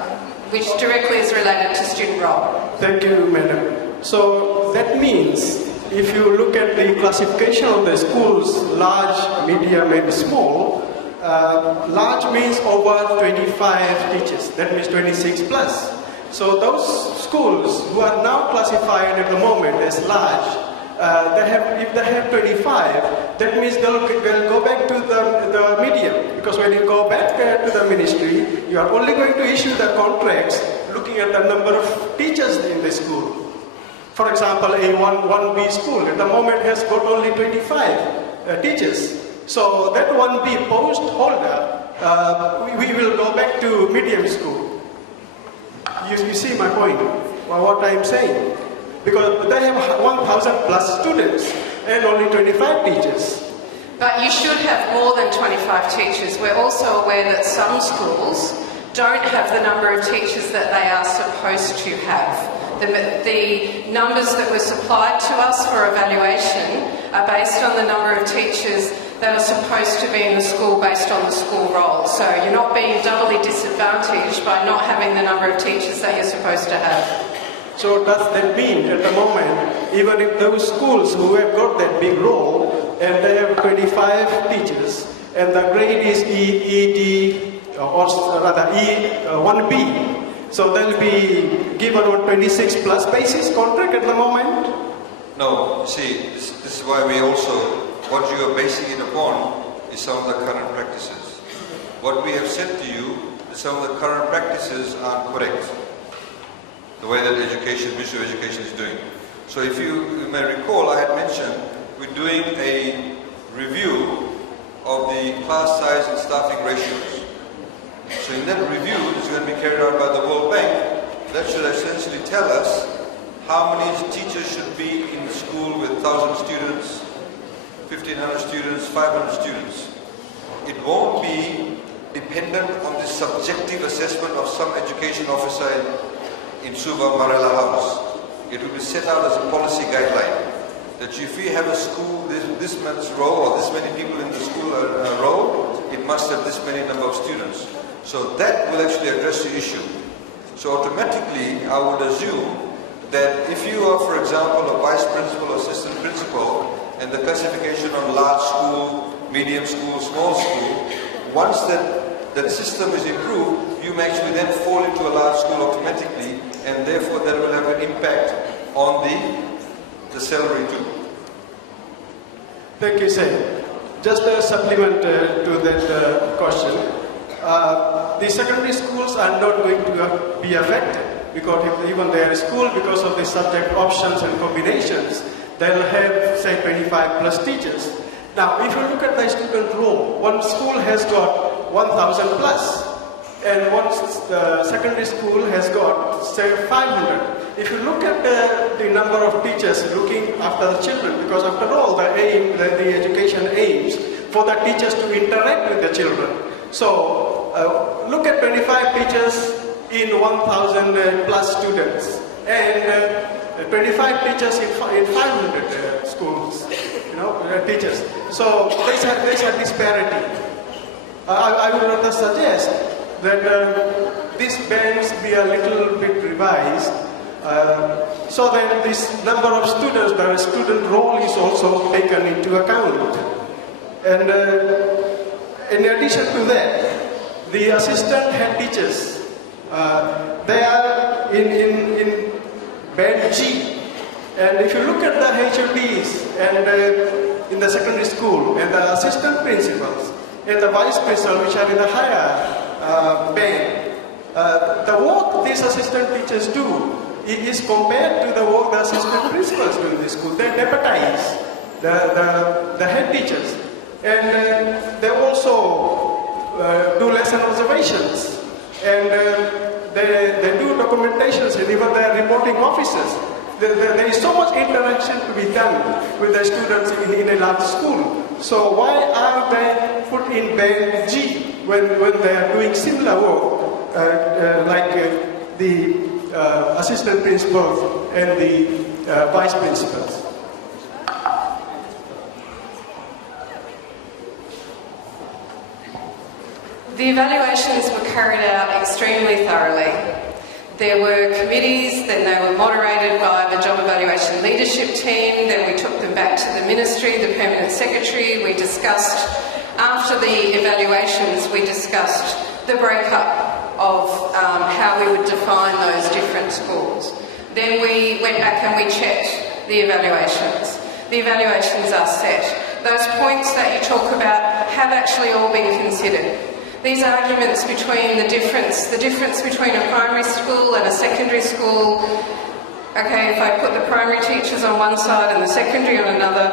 which directly is related to student roll. Thank you, Madam. So that means if you look at the classification of the schools, large, medium and small, large means over 25 teachers, that means 26 plus. So those schools who are now classified at the moment as large, if they have 25, that means they'll go back to the medium. Because when you go back to the ministry, you are only going to issue the contracts looking at the number of teachers in the school. For example, a 1B school at the moment has got only 25 teachers. So that 1B post holder, we will go back to medium school. You see my point, what I am saying. Because they have 1,000 plus students and only 25 teachers. But you should have more than 25 teachers. We're also aware that some schools don't have the number of teachers that they are supposed to have. The numbers that were supplied to us for evaluation are based on the number of teachers that are supposed to be in the school based on the school roll. So you're not being doubly disadvantaged by not having the number of teachers that you're supposed to have. So does that mean at the moment, even if those schools who have got that big role and they have 25 teachers and the grade is ED or rather E1B, so they'll be given on 26 plus basis contract at the moment? No, see, this is why we also, what you are basing it upon is some of the current practices. What we have said to you is some of the current practices aren't correct. The way that Ministry of Education is doing. So if you may recall, I had mentioned we're doing a review of the class size and staffing ratios. So in that review, it's going to be carried out by the World Bank. That should essentially tell us how many teachers should be in the school with 1,000 students, 1,500 students, 500 students. It won't be dependent on the subjective assessment of some education officer in Suva Marella House. It will be set out as a policy guideline that if we have a school, this man's row or this many people in the school row, it must have this many number of students. So that will actually address the issue. So automatically, I would assume that if you are, for example, a vice principal or assistant principal, and the classification on large school, medium school, small school, once that system is improved, you may actually then fall into a large school automatically, and therefore that will have an impact on the salary too. Thank you, Sayed. Just a supplement to that question. The secondary schools are not going to be affected because even they are a school, because of the subject options and combinations, they'll have, say, 25 plus teachers. Now, if you look at the student roll, one school has got 1,000 plus, and one secondary school has got, say, 500. If you look at the number of teachers looking after the children, because after all, the education aims for the teachers to interact with the children. So, look at 25 teachers in 1,000 plus students, and 25 teachers in 500 schools, teachers. So, there's a disparity. I would rather suggest that these bands be a little bit revised, so that this number of students, the student roll is also taken into account. And in addition to that, the assistant head teachers, they are in band G. And if you look at the HODs and in the secondary school, and the assistant principals, and the vice principal, which are in the higher band, the work these assistant teachers do is compared to the work the assistant principals do in the school. They deputize. the head teachers. And they also do lesson observations. And they do documentations, and even they are reporting officers. There is so much interaction to be done with the students in a large school. So why are they put in band G when they are doing similar work like the assistant principals and the vice principals? The evaluations were carried out extremely thoroughly. There were committees, then they were moderated by the Job Evaluation Leadership Team, then we took them back to the Ministry, the Permanent Secretary. We discussed, after the evaluations, we discussed the breakup of how we would define those different schools. Then we went back and we checked the evaluations. The evaluations are set. Those points that you talk about have actually all been considered. These arguments between the difference between a primary school and a secondary school, okay, if I put the primary teachers on one side and the secondary on another,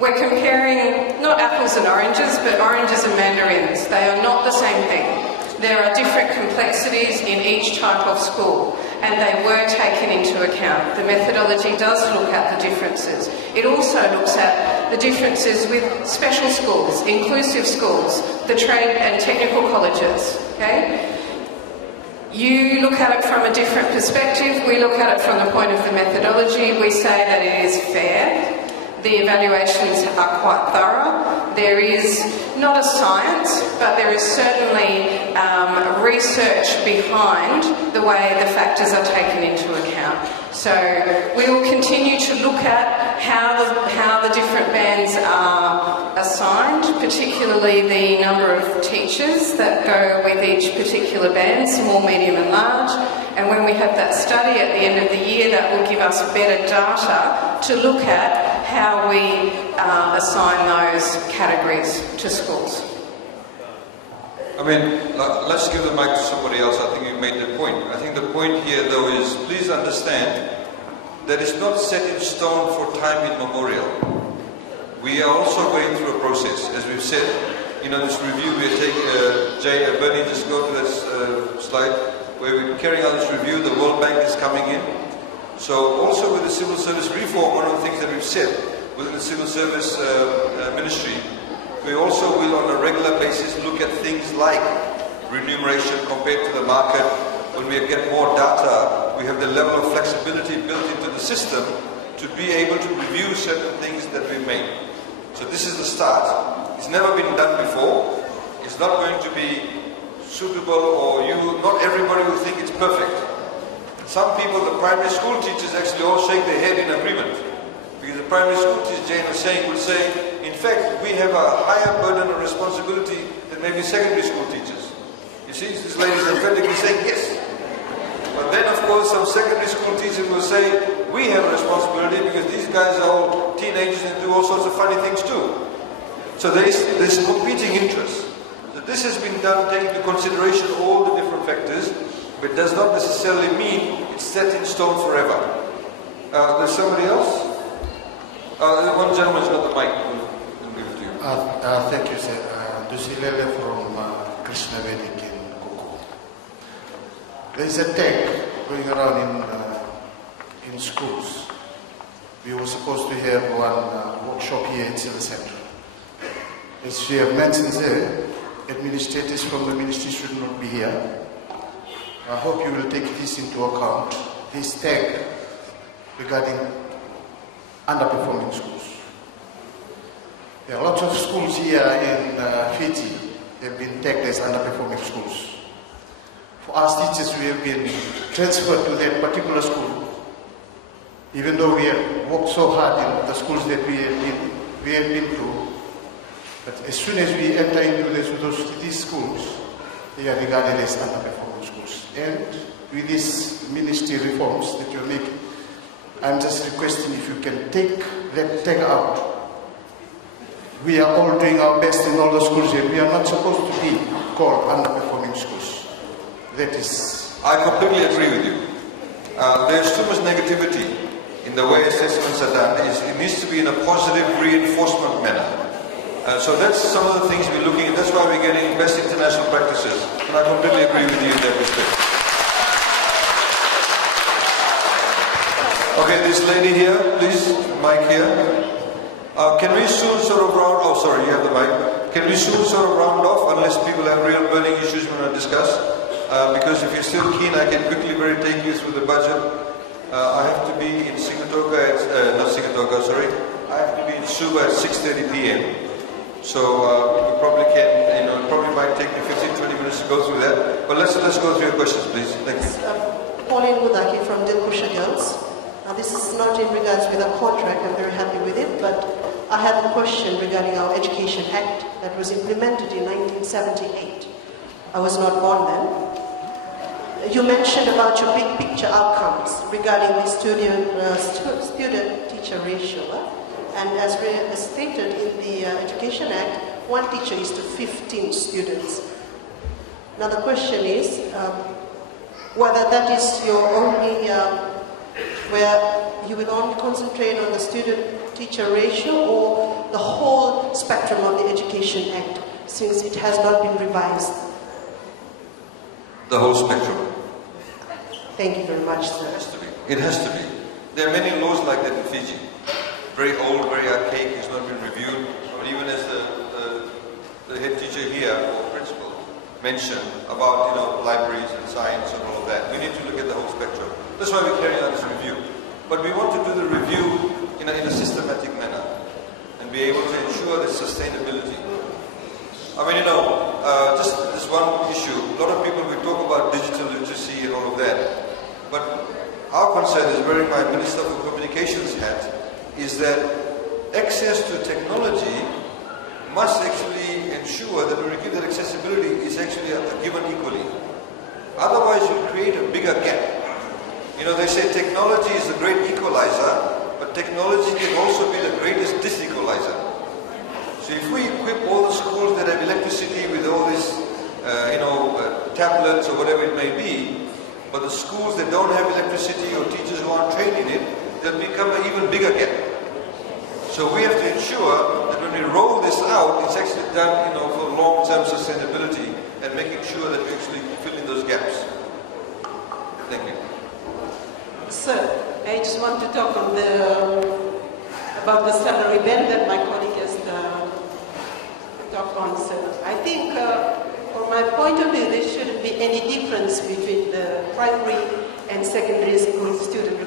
we're comparing not apples and oranges, but oranges and mandarins. They are not the same thing. There are different complexities in each type of school, and they were taken into account. The methodology does look at the differences. It also looks at the differences with special schools, inclusive schools, the trade and technical colleges, okay? You look at it from a different perspective. We look at it from the point of the methodology. We say that it is fair. The evaluations are quite thorough. There is not a science, but there is certainly research behind the way the factors are taken into account. So we will continue to look at how the different bands are assigned, particularly the number of teachers that go with each particular band, small, medium and large. And when we have that study at the end of the year, that will give us better data to look at how we assign those categories to schools. I mean, let's give the mic to somebody else. I think you made the point. I think the point here, though, is please understand that it's not set in stone for time immemorial. We are also going through a process. As we've said, you know, this review, we take, Bernie, just go to this slide, where we're carrying out this review. The World Bank is coming in. So also with the civil service reform, one of the things that we've said within the civil service ministry, we also will on a regular basis look at things like remuneration compared to the market. When we get more data, we have the level of flexibility built into the system to be able to review certain things that we made. So this is the start. It's never been done before. It's not going to be suitable, or not everybody will think it's perfect. Some people, the primary school teachers, actually all shake their head in agreement. Because the primary school teacher, Jane was saying, would say, in fact, we have a higher burden of responsibility than maybe secondary school teachers. You see, this lady is emphatically saying yes. But then, of course, some secondary school teachers will say, we have a responsibility because these guys are all teenagers and do all sorts of funny things too. So there's competing interests. So this has been done taking into consideration all the different factors, but does not necessarily mean it's set in stone forever. There's somebody else? One gentleman's got the mic. We'll give it to you. Thank you, sir. Dusilele from Krishna Vedic in Kuku. There is a tag going around in schools. We were supposed to have one workshop here in Civil Center. As we have mentioned there, administrators from the ministry should not be here. I hope you will take this into account, this tag regarding underperforming schools. There are lots of schools here in Fiji that have been tagged as underperforming schools. For us teachers, we have been transferred to that particular school, even though we have worked so hard in the schools that we have been through. But as soon as we enter into these schools, they are regarded as underperforming schools. And with these ministry reforms that you're making, I'm just requesting if you can take that tag out. We are all doing our best in all the schools here. We are not supposed to be called underperforming schools. That is... I completely agree with you. There's too much negativity in in the way assessments are done is it needs to be in a positive reinforcement manner. So that's some of the things we're looking at. That's why we're getting best international practices. And I completely agree with you in that respect. Okay, this lady here, please, mic here. Can we soon sort of round off? Sorry, you have the mic. Can we soon sort of round off unless people have real burning issues we want to discuss? Because if you're still keen, I can quickly take you through the budget. I have to be in Sigatoka not Sigatoka, sorry. I have to be in Suva at 6:30 p.m. So we probably can, it probably might take me 15-20 minutes to go through that. But let's go through your questions, please. Thank you. Pauline Mudaki from Dilkusha Girls. This is not in regards with a contract, I'm very happy with it, but I had a question regarding our Education Act that was implemented in 1978. I was not born then. You mentioned about your big picture outcomes regarding the student-teacher ratio. And as stated in the Education Act, 1 teacher is to 15 students. Now the question is whether that is your only, where you will only concentrate on the student-teacher ratio or the whole spectrum of the Education Act, since it has not been revised. The whole spectrum. Thank you very much, sir. It has to be. It has to be. There are many laws like that in Fiji. Very old, very archaic, has not been reviewed. But even as the head teacher here, or principal, mentioned about libraries and science and all of that. We need to look at the whole spectrum. That's why we carry out this review. But we want to do the review in a systematic manner and be able to ensure the sustainability. I mean, just this one issue. A lot of people, we talk about digital literacy and all of that. But our concern is, wearing my Minister for Communications hat, is that access to technology must actually ensure that when we give that accessibility, is actually given equally. Otherwise, you create a bigger gap. They say technology is the great equalizer, but technology can also be the greatest disequalizer. So if we equip all the schools that have electricity with all these, tablets or whatever it may be, but the schools that don't have electricity or teachers who aren't trained in it, there'll become an even bigger gap. So we have to ensure that when we roll this out, it's actually done, for long-term sustainability and making sure that we actually fill in those gaps. Thank you. Sir, I just want to talk on about the salary band that my colleague has talked on, sir. I think, from my point of view, there shouldn't be any difference between the primary and secondary school student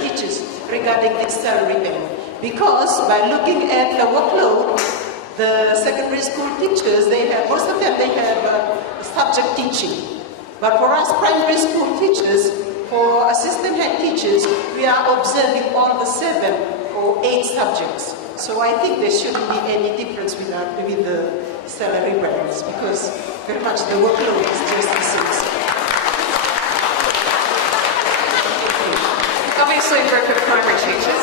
teachers regarding the salary band. Because by looking at the workload, the secondary school teachers, most of them have subject teaching. But for us primary school teachers, for assistant head teachers, we are observing all the 7 or 8 subjects. So I think there shouldn't be any difference between the salary bands, because very much the workload is just the same. Obviously, a group of primary teachers.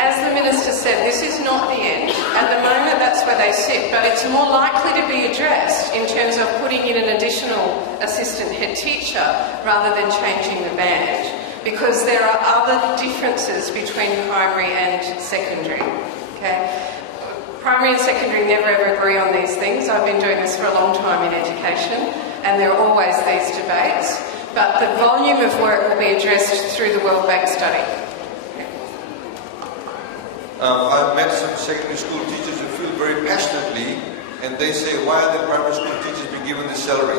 As the Minister said, this is not the end. At the moment, that's where they sit, but it's more likely to be addressed in terms of putting in an additional assistant head teacher rather than changing the band, because there are other differences between primary and secondary. Okay? Primary and secondary never ever agree on these things. I've been doing this for a long time in education, and there are always these debates, but the volume of work will be addressed through the World Bank study. I've met some secondary school teachers who feel very passionately, and they say, why are the primary school teachers being given this salary?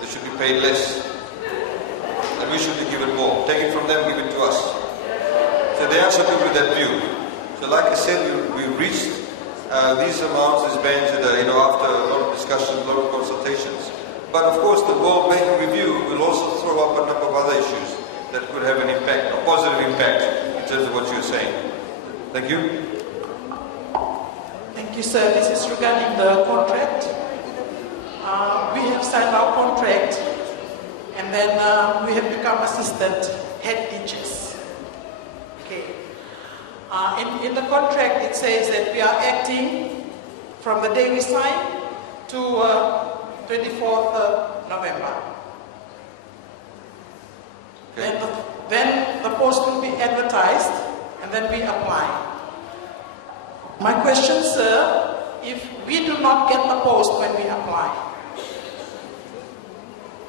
They should be paid less, and we should be given more. Take it from them, give it to us. So there are some people with that view. So like I said, we reached these amounts, these bands, after a lot of discussions, a lot of consultations. But of course, the World Bank review will also throw up a number of other issues that could have an impact, a positive impact, in terms of what you're saying. Thank you. Thank you, sir. This is regarding the contract. We have signed our contract, and then we have become assistant head teachers. Okay. In the contract, it says that we are acting from the day we sign to 24th November. Okay. Then then the post will be advertised, and then we apply. My question, sir, if we do not get the post when we apply,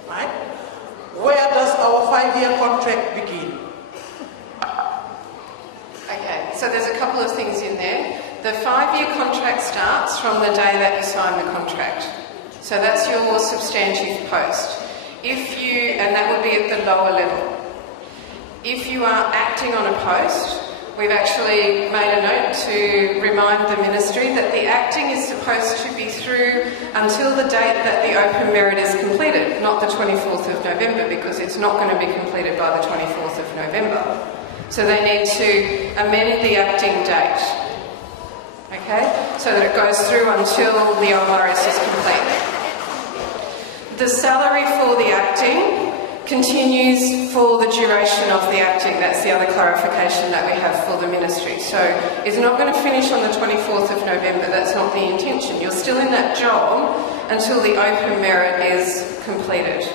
right, where does our 5-year contract begin? Okay, so there's a couple of things in there. The 5-year contract starts from the day that you sign the contract. So that's your substantive post. And that would be at the lower level. If you are acting on a post, we've actually made a note to remind the ministry that the acting is supposed to be through until the date that the open merit is completed, not the 24th of November, because it's not going to be completed by the 24th of November. So they need to amend the acting date, okay, so that it goes through until the ORS is complete. The salary for the acting continues for the duration of the acting. That's the other clarification that we have for the ministry. So it's not going to finish on the 24th of November. That's not the intention. You're still in that job until the open merit is completed.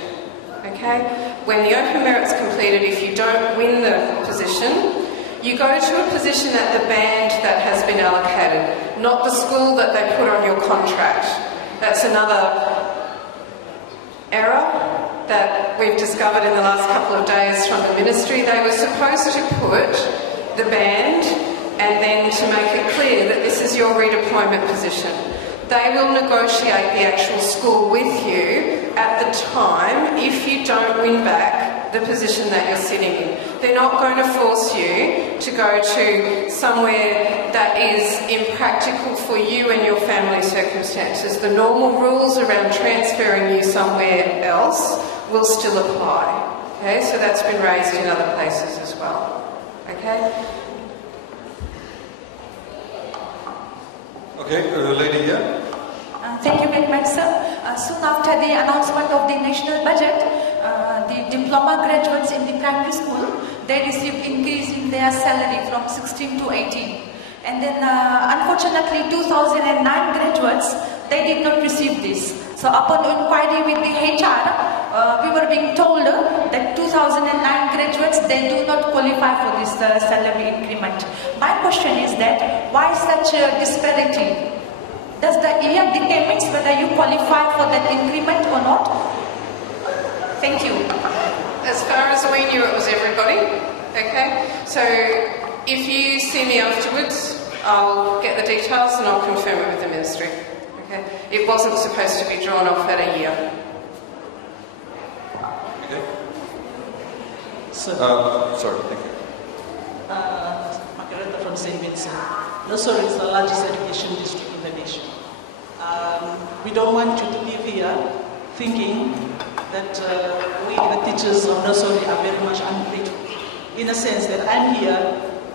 Okay? When the open merit's completed, if you don't win the position, you go to a position at the band that has been allocated, not the school that they put on your contract. That's another error that we've discovered in the last couple of days from the ministry. They were supposed to put the band and then to make it clear that this is your redeployment position. They will negotiate the actual school with you at the time if you don't win back the position that you're sitting in. They're not going to force you to go to somewhere that is impractical for you and your family circumstances. The normal rules around transferring you somewhere else will still apply. Okay, so that's been raised in other places as well. Okay? Okay, lady here. Thank you very much, sir. Soon after the announcement of the national budget, the diploma graduates in the primary school, they received increase in their salary from 16 to 18. And then, unfortunately, 2009 graduates, they did not receive this. So upon inquiry with the HR, we were being told that 2009 graduates, they do not qualify for this salary increment. My question is that, why such a disparity? Does the year determine whether you qualify for that increment or not? Thank you. As far as we knew, it was everybody. Okay? So if you see me afterwards, I'll get the details and I'll confirm it with the ministry. Okay? It wasn't supposed to be drawn off at a year. Okay. Sir. Sorry, thank you. Margareta from St. Vincent. Nursery is the largest education district in the nation. We don't want you to live here thinking that we, the teachers of nursery, are very much ungrateful. In a sense that I'm here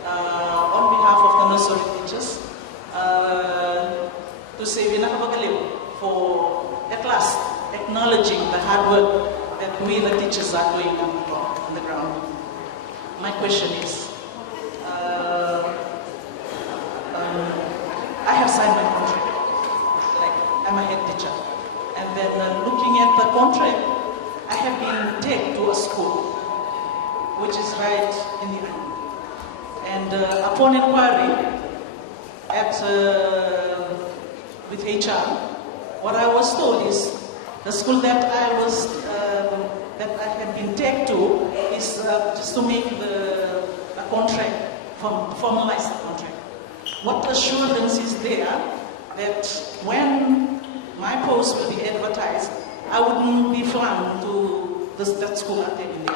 on behalf of the nursery teachers to say for at last acknowledging the hard work that we, the teachers, are doing on the ground. My question is, I have signed my contract. I'm a head teacher. And then looking at the contract, I have been taken to a school, which is right in the room. And upon inquiry with HR, what I was told is the school that I had been taken to is just to make the contract, formalize the contract. What assurance is there that when my post will be advertised, I wouldn't be flung to that school at the end?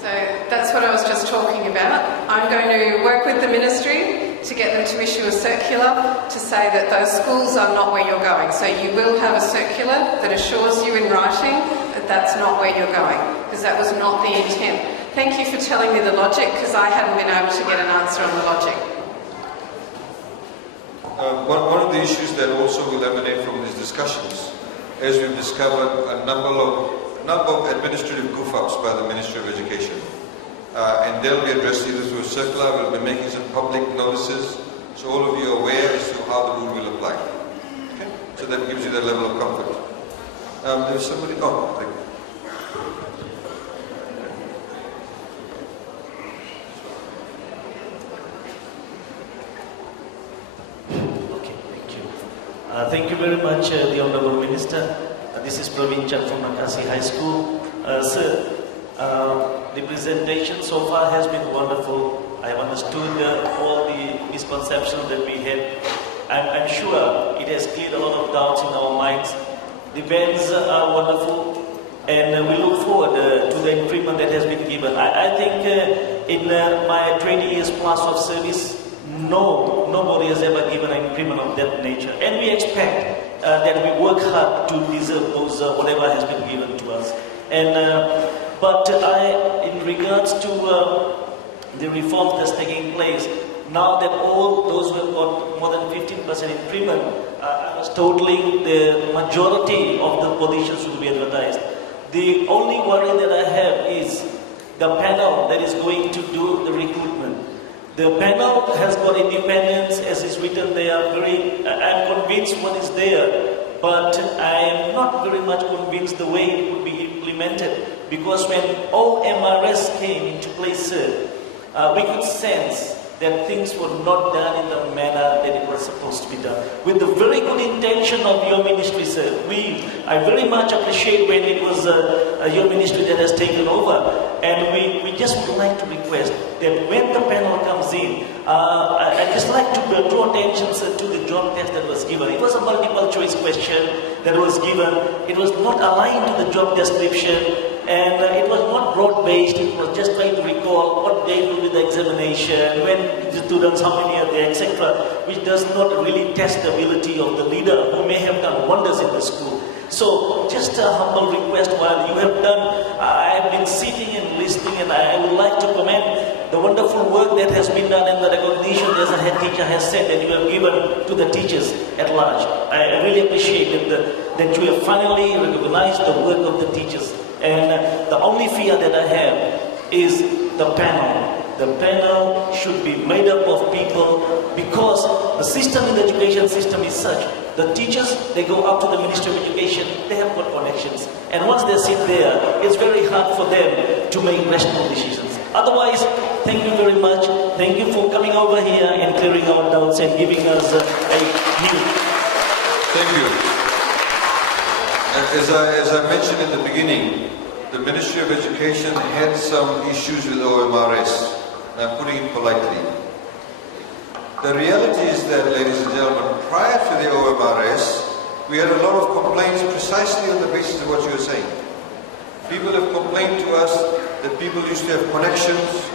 So that's what I was just talking about. I'm going to work with the ministry to get them to issue a circular to say that those schools are not where you're going. So you will have a circular that assures you in writing that that's not where you're going, because that was not the intent. Thank you for telling me the logic, because I hadn't been able to get an answer on the logic. One of the issues that also will emanate from these discussions is we've discovered a number of administrative goof-ups by the Ministry of Education. And they'll be addressed either through a circular, we'll be making some public notices, so all of you are aware as to how the rule will apply. Okay? So that gives you that level of comfort. There's somebody, thank you. Thank you very much, the Honorable Minister. This is Praveen Chak from Makasi High School. Sir, the presentation so far has been wonderful. I have understood all the misconceptions that we had. I'm sure it has cleared a lot of doubts in our minds. The bands are wonderful, and we look forward to the increment that has been given. I think in my 20 years plus of service, nobody has ever given an increment of that nature. And we expect that we work hard to deserve those whatever has been given to us. And but in regards to the reforms that's taking place, now that all those who have got more than 15% increment, I was totaling the majority of the positions will be advertised. The only worry that I have is the panel that is going to do the recruitment. The panel has got independence, as is written there. I'm convinced what is there, but I am not very much convinced the way it would be implemented. Because when OMRS came into place, we could sense that things were not done in the manner that it was supposed to be done. With the very good intention of your ministry, sir, I very much appreciate when it was your ministry that has taken over. And we just would like to request that when the panel comes in, I'd just like to draw attention, sir, to the job test that was given. It was a multiple choice question that was given. It was not aligned to the job description. And it was not broad-based, it was just trying to recall what day will be the examination, when the students, how many are there, etc., which does not really test the ability of the leader who may have done wonders in the school. So, just a humble request, while you have done, I have been sitting and listening, and I would like to commend the wonderful work that has been done and the recognition, as a head teacher has said, that you have given to the teachers at large. I really appreciate that you have finally recognized the work of the teachers. And the only fear that I have is the panel. The panel should be made up of people, because the system in the education system is such. The teachers, they go up to the Ministry of Education, they have got connections. And once they sit there, it's very hard for them to make rational decisions. Otherwise, thank you very much. Thank you for coming over here and clearing our doubts and giving us a view. Thank you. As I mentioned in the beginning, the Ministry of Education had some issues with OMRS, and I'm putting it politely. The reality is that, ladies and gentlemen, prior to the OMRS, we had a lot of complaints precisely on the basis of what you were saying. People have complained to us that people used to have connections,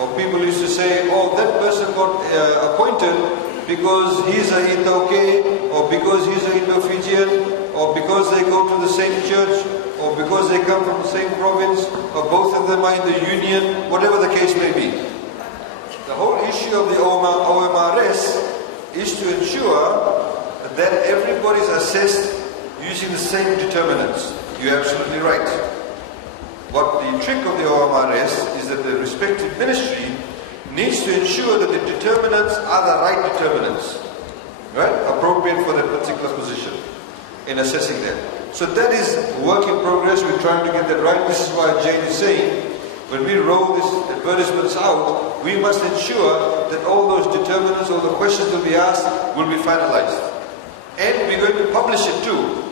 or people used to say, oh, that person got appointed because he's a Itoke, or because he's an Indo-Fijian, or because they go to the same church, or because they come from the same province, or both of them are in the union, whatever the case may be. The whole issue of the OMRS is to ensure that everybody is assessed using the same determinants. You're absolutely right. What the trick of the OMRS is that the respective ministry needs to ensure that the determinants are the right determinants, right? Appropriate for that particular position in assessing that. So that is work in progress. We're trying to get that right. This is why Jane is saying, when we roll these advertisements out, we must ensure that all those determinants, all the questions that we ask will be finalized. And we're going to publish it too.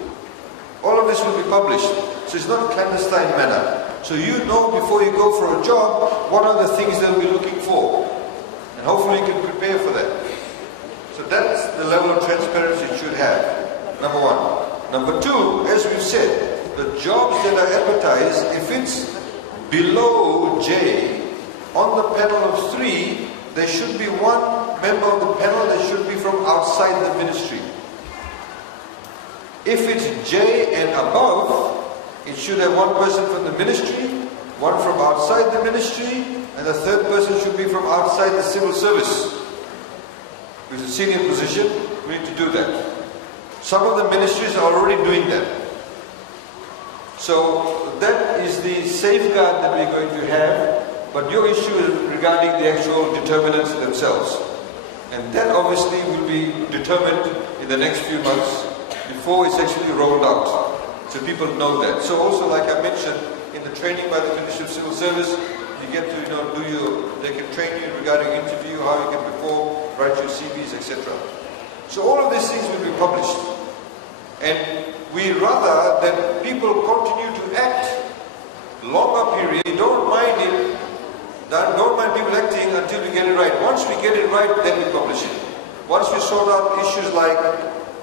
All of this will be published. So it's not a clandestine manner. So you know before you go for a job, what are the things they'll be looking for. And hopefully you can prepare for that. So that's the level of transparency it should have. Number one. Number two, as we've said, the jobs that are advertised, if it's below J, on the panel of 3, there should be one member of the panel that should be from outside the ministry. If it's J and above, it should have one person from the ministry, one from outside the ministry, and the third person should be from outside the civil service. It's a senior position, we need to do that. Some of the ministries are already doing that. So that is the safeguard that we're going to have, but your issue is regarding the actual determinants themselves. And that obviously will be determined in the next few months before it's actually rolled out. So people know that. So also, like I mentioned, in the training by the Ministry of Civil Service, you get to, they can train you regarding interview, how you can perform, write your CVs, etc. So all of these things will be published. And we rather that people continue to act longer period. Don't mind people acting until we get it right. Once we get it right, then we publish it. Once we sort out issues like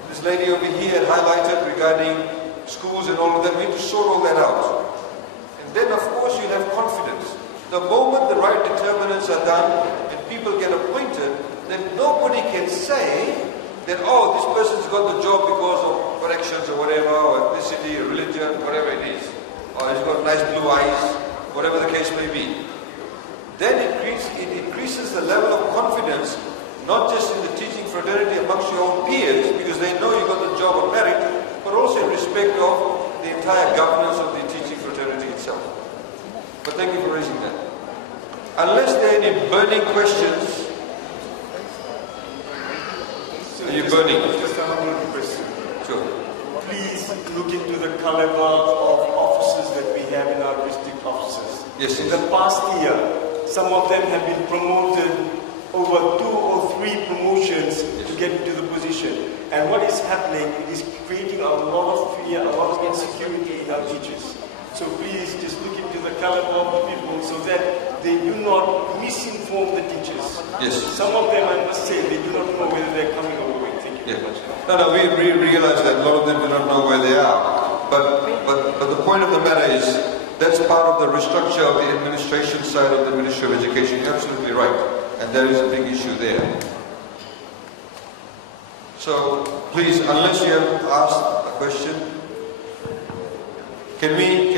this lady over here had highlighted regarding schools and all of that, we need to sort all that out. And then of course you'll have confidence. The moment the right determinants are done and people get appointed, then nobody can say that, oh, this person's got the job because of corrections or whatever, or ethnicity, or religion, whatever it is. Or he's got nice blue eyes, whatever the case may be. Then it increases the level of confidence, not just in the teaching fraternity amongst your own peers, because they know you got the job on merit, but also in respect of the entire governance of the teaching fraternity itself. But thank you for raising that. Unless there are any burning questions. Are you burning? Just a humble request. Sure. Please look into the caliber of officers that we have in our district offices. Yes. In the past year, some of them have been promoted over 2 or 3 promotions to get into the position. And what is happening, it is creating a lot of fear, a lot of insecurity in our teachers. So please just look into the caliber of the people so that they do not misinform the teachers. Yes. Some of them, I must say, they do not know whether they're coming or going. Thank you very much. No, we realize that a lot of them do not know where they are. But the point of the matter is, that's part of the restructure of the administration side of the Ministry of Education. You're absolutely right. And there is a big issue there. So, please, unless you have asked a question, can we,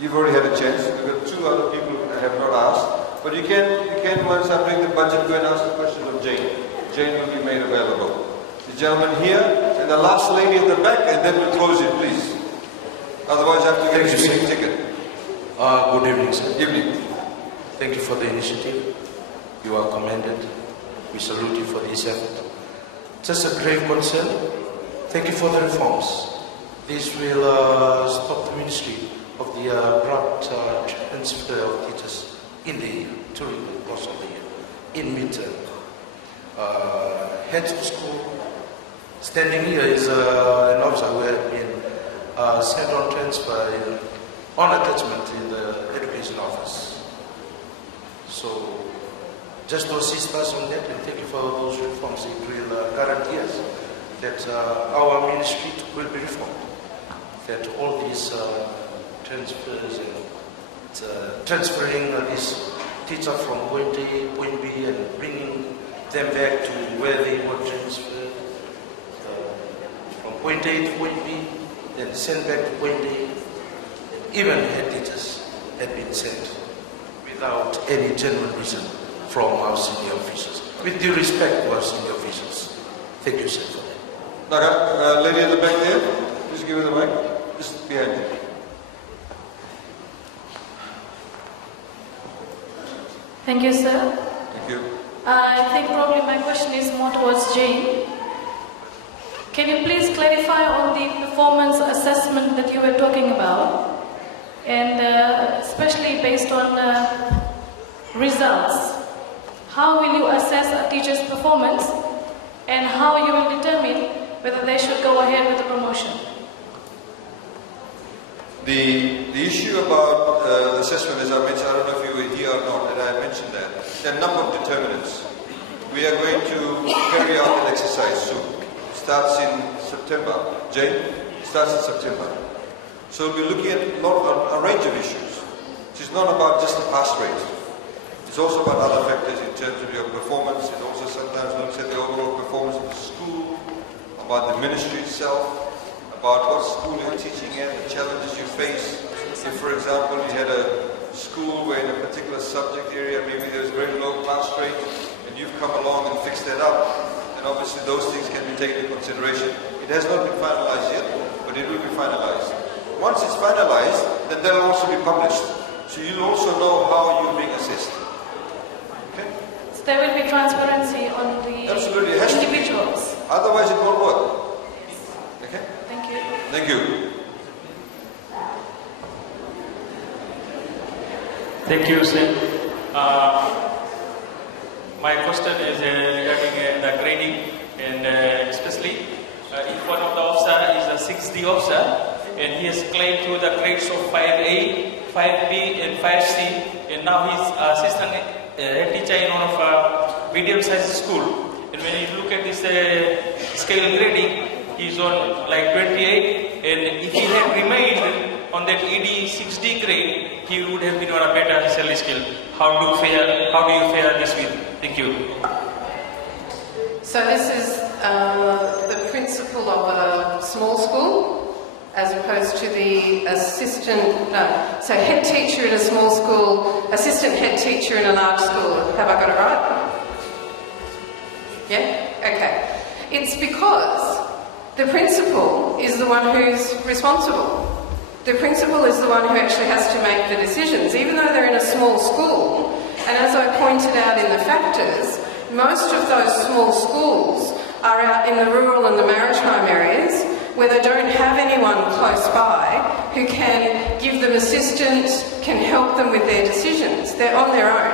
you've already had a chance. We've got 2 other people who have not asked. But you can, once I'm doing the budget, go and ask the question of Jane. Jane will be made available. The gentleman here, and the last lady at the back, and then we'll close it, please. Otherwise, I have to get a speaking ticket. Good evening, sir. Evening. Thank you for the initiative. You are commended. We salute you for this effort. Just a grave concern. Thank you for the reforms. This will stop the ministry of the abrupt transfer of teachers in the year, during the course of the year, in midterm. Heads of school, standing here is an officer who had been sent on transfer on attachment in the education office. So, just to assist us on that, and thank you for those reforms in current years, that our ministry will be reformed. That all these transfers and transferring this teacher from point A, point B, and bringing them back to where they were transferred, from point A to point B, then sent back to point A. Even head teachers had been sent without any genuine reason from our senior officials. With due respect to our senior officials. Thank you, sir, for that. Okay, lady at the back there, please give her the mic. Just behind you. Thank you, sir. Thank you. I think probably my question is more towards Jane. Can you please clarify on the performance assessment that you were talking about? And especially based on results. How will you assess a teacher's performance and how you will determine whether they should go ahead with the promotion? The issue about assessment, as I mentioned, I don't know if you were here or not, and I mentioned that. There are a number of determinants. We are going to carry out an exercise soon. It starts in September. Jane, it starts in September. So we'll be looking at a range of issues. It's not about just the pass rate. It's also about other factors in terms of your performance. It also sometimes looks at the overall performance of the school, about the ministry itself, about what school you're teaching in, the challenges you face. If, for example, you had a school where in a particular subject area, maybe there's very low pass rate, and you've come along and fixed that up, then obviously those things can be taken into consideration. It has not been finalized yet, but it will be finalized. Once it's finalized, then that will also be published. So you'll also know how you're being assessed. Okay? So there will be transparency on the Absolutely, it has individuals. to be. Otherwise it won't work. Okay? Thank you. Thank you. Thank you, sir. My question is regarding the grading, and especially in front of the officer is a 6D officer, and he has claimed to the grades of 5A, 5B, and 5C, and now he's assistant head teacher in one of a medium-sized school. And when you look at this scale grading, he's on like 28, and if he had remained on that ED 6D grade, he would have been on a better salary scale. How do you fare this with? Thank you. So this is the principal of a small school, as opposed to the so head teacher in a small school, assistant head teacher in a large school. Have I got it right? Yeah? Okay. It's because the principal is the one who's responsible. The principal is the one who actually has to make the decisions, even though they're in a small school. And as I pointed out in the factors, most of those small schools are out in the rural and the maritime areas where they don't have anyone close by who can give them assistance, can help them with their decisions. They're on their own.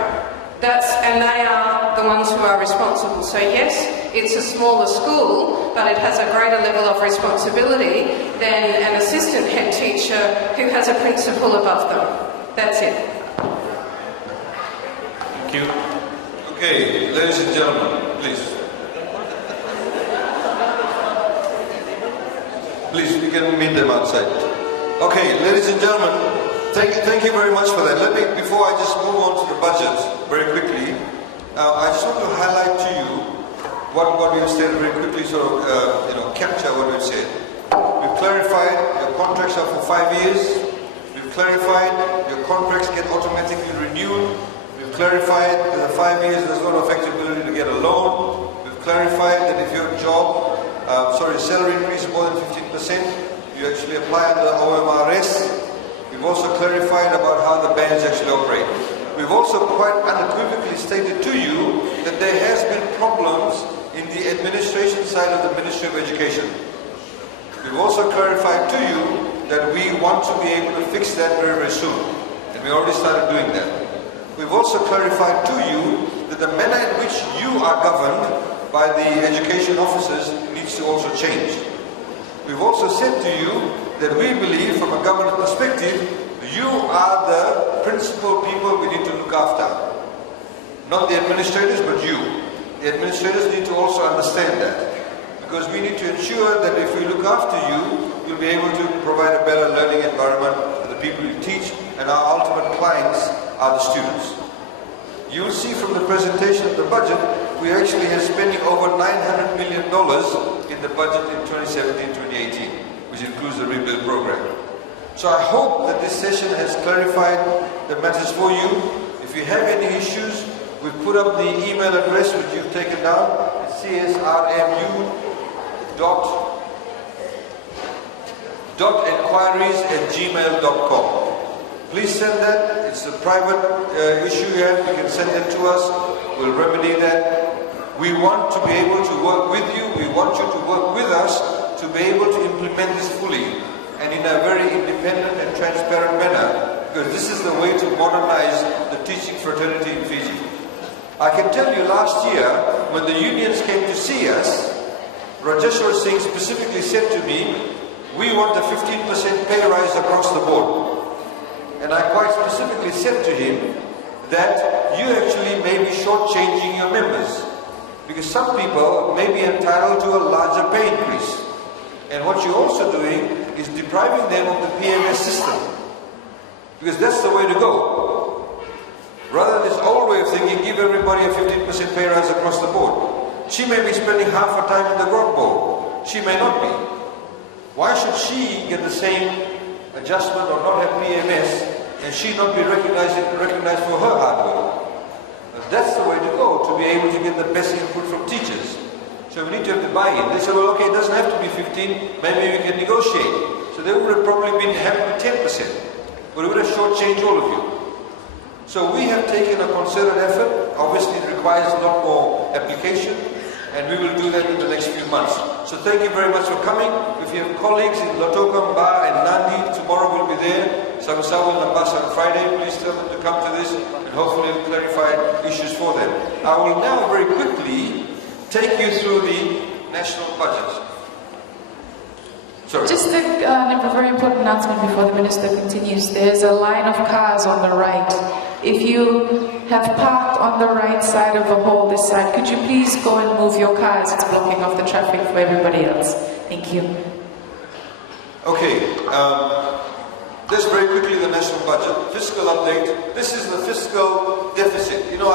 And they are the ones who are responsible. So yes, it's a smaller school, but it has a greater level of responsibility than an assistant head teacher who has a principal above them. That's it. Thank you. Okay, ladies and gentlemen, please. Please, we can meet them outside. Okay, ladies and gentlemen, thank you very much for that. Before I just move on to the budget very quickly, I just want to highlight to you what we have said very quickly, so capture what we've said. We've clarified your contracts are for 5 years. We've clarified your contracts get automatically renewed. We've clarified that the 5 years does not affect your ability to get a loan. We've clarified that if your salary increase is more than 15%, you actually apply under OMRS. We've also clarified about how the bands actually operate. We've also quite unequivocally stated to you that there has been problems in the administration side of the Ministry of Education. We've also clarified to you that we want to be able to fix that very, very soon. And we already started doing that. We've also clarified to you that the manner in which you are governed by the education officers needs to also change. We've also said to you that we believe from a government perspective, you are the principal people we need to look after. Not the administrators, but you. The administrators need to also understand that. Because we need to ensure that if we look after you, you'll be able to provide a better learning environment for the people you teach, and our ultimate clients are the students. You'll see from the presentation of the budget, we actually are spending over $900 million in the budget in 2017-2018, which includes the rebuild program. So I hope that this session has clarified the matters for you. If you have any issues, we've put up the email address which you've taken down. It's csrmu.enquiries@gmail.com. Please send that. It's a private issue here. You can send it to us. We'll remedy that. We want to be able to work with you. We want you to work with us to be able to implement this fully and in a very independent and transparent manner, because this is the way to modernize the teaching fraternity in Fiji. I can tell you last year, when the unions came to see us, Rajeshwar Singh specifically said to me, we want a 15% pay rise across the board. And I quite specifically said to him that you actually may be shortchanging your members, because some people may be entitled to a larger pay increase. And what you're also doing is depriving them of the PMS system, because that's the way to go. Rather than this old way of thinking, give everybody a 15% pay rise across the board. She may be spending half her time in the grog bowl. She may not be. Why should she get the same adjustment or not have PMS and she not be recognized for her hard work? That's the way to go, to be able to get the best input from teachers. So we need to have the buy-in. They say, well, okay, it doesn't have to be 15, maybe we can negotiate. So they would have probably been happy with 10%, but it would have shortchanged all of you. So we have taken a concerted effort. Obviously it requires a lot more application, and we will do that in the next few months. So thank you very much for coming. If you have colleagues in Lotokam, Ba and Nandi, tomorrow we'll be there. Sawasawa and Lambasa on Friday. Please tell them to come to this, and hopefully we'll clarify issues for them. I will now very quickly take you through the national budget. Sorry. Just a very important announcement before the Minister continues. There's a line of cars on the right. If you have parked on the right side of the hall this side, could you please go and move your cars? It's blocking off the traffic for everybody else. Thank you. Okay, just very quickly the national budget, fiscal update. This is the fiscal deficit. You know,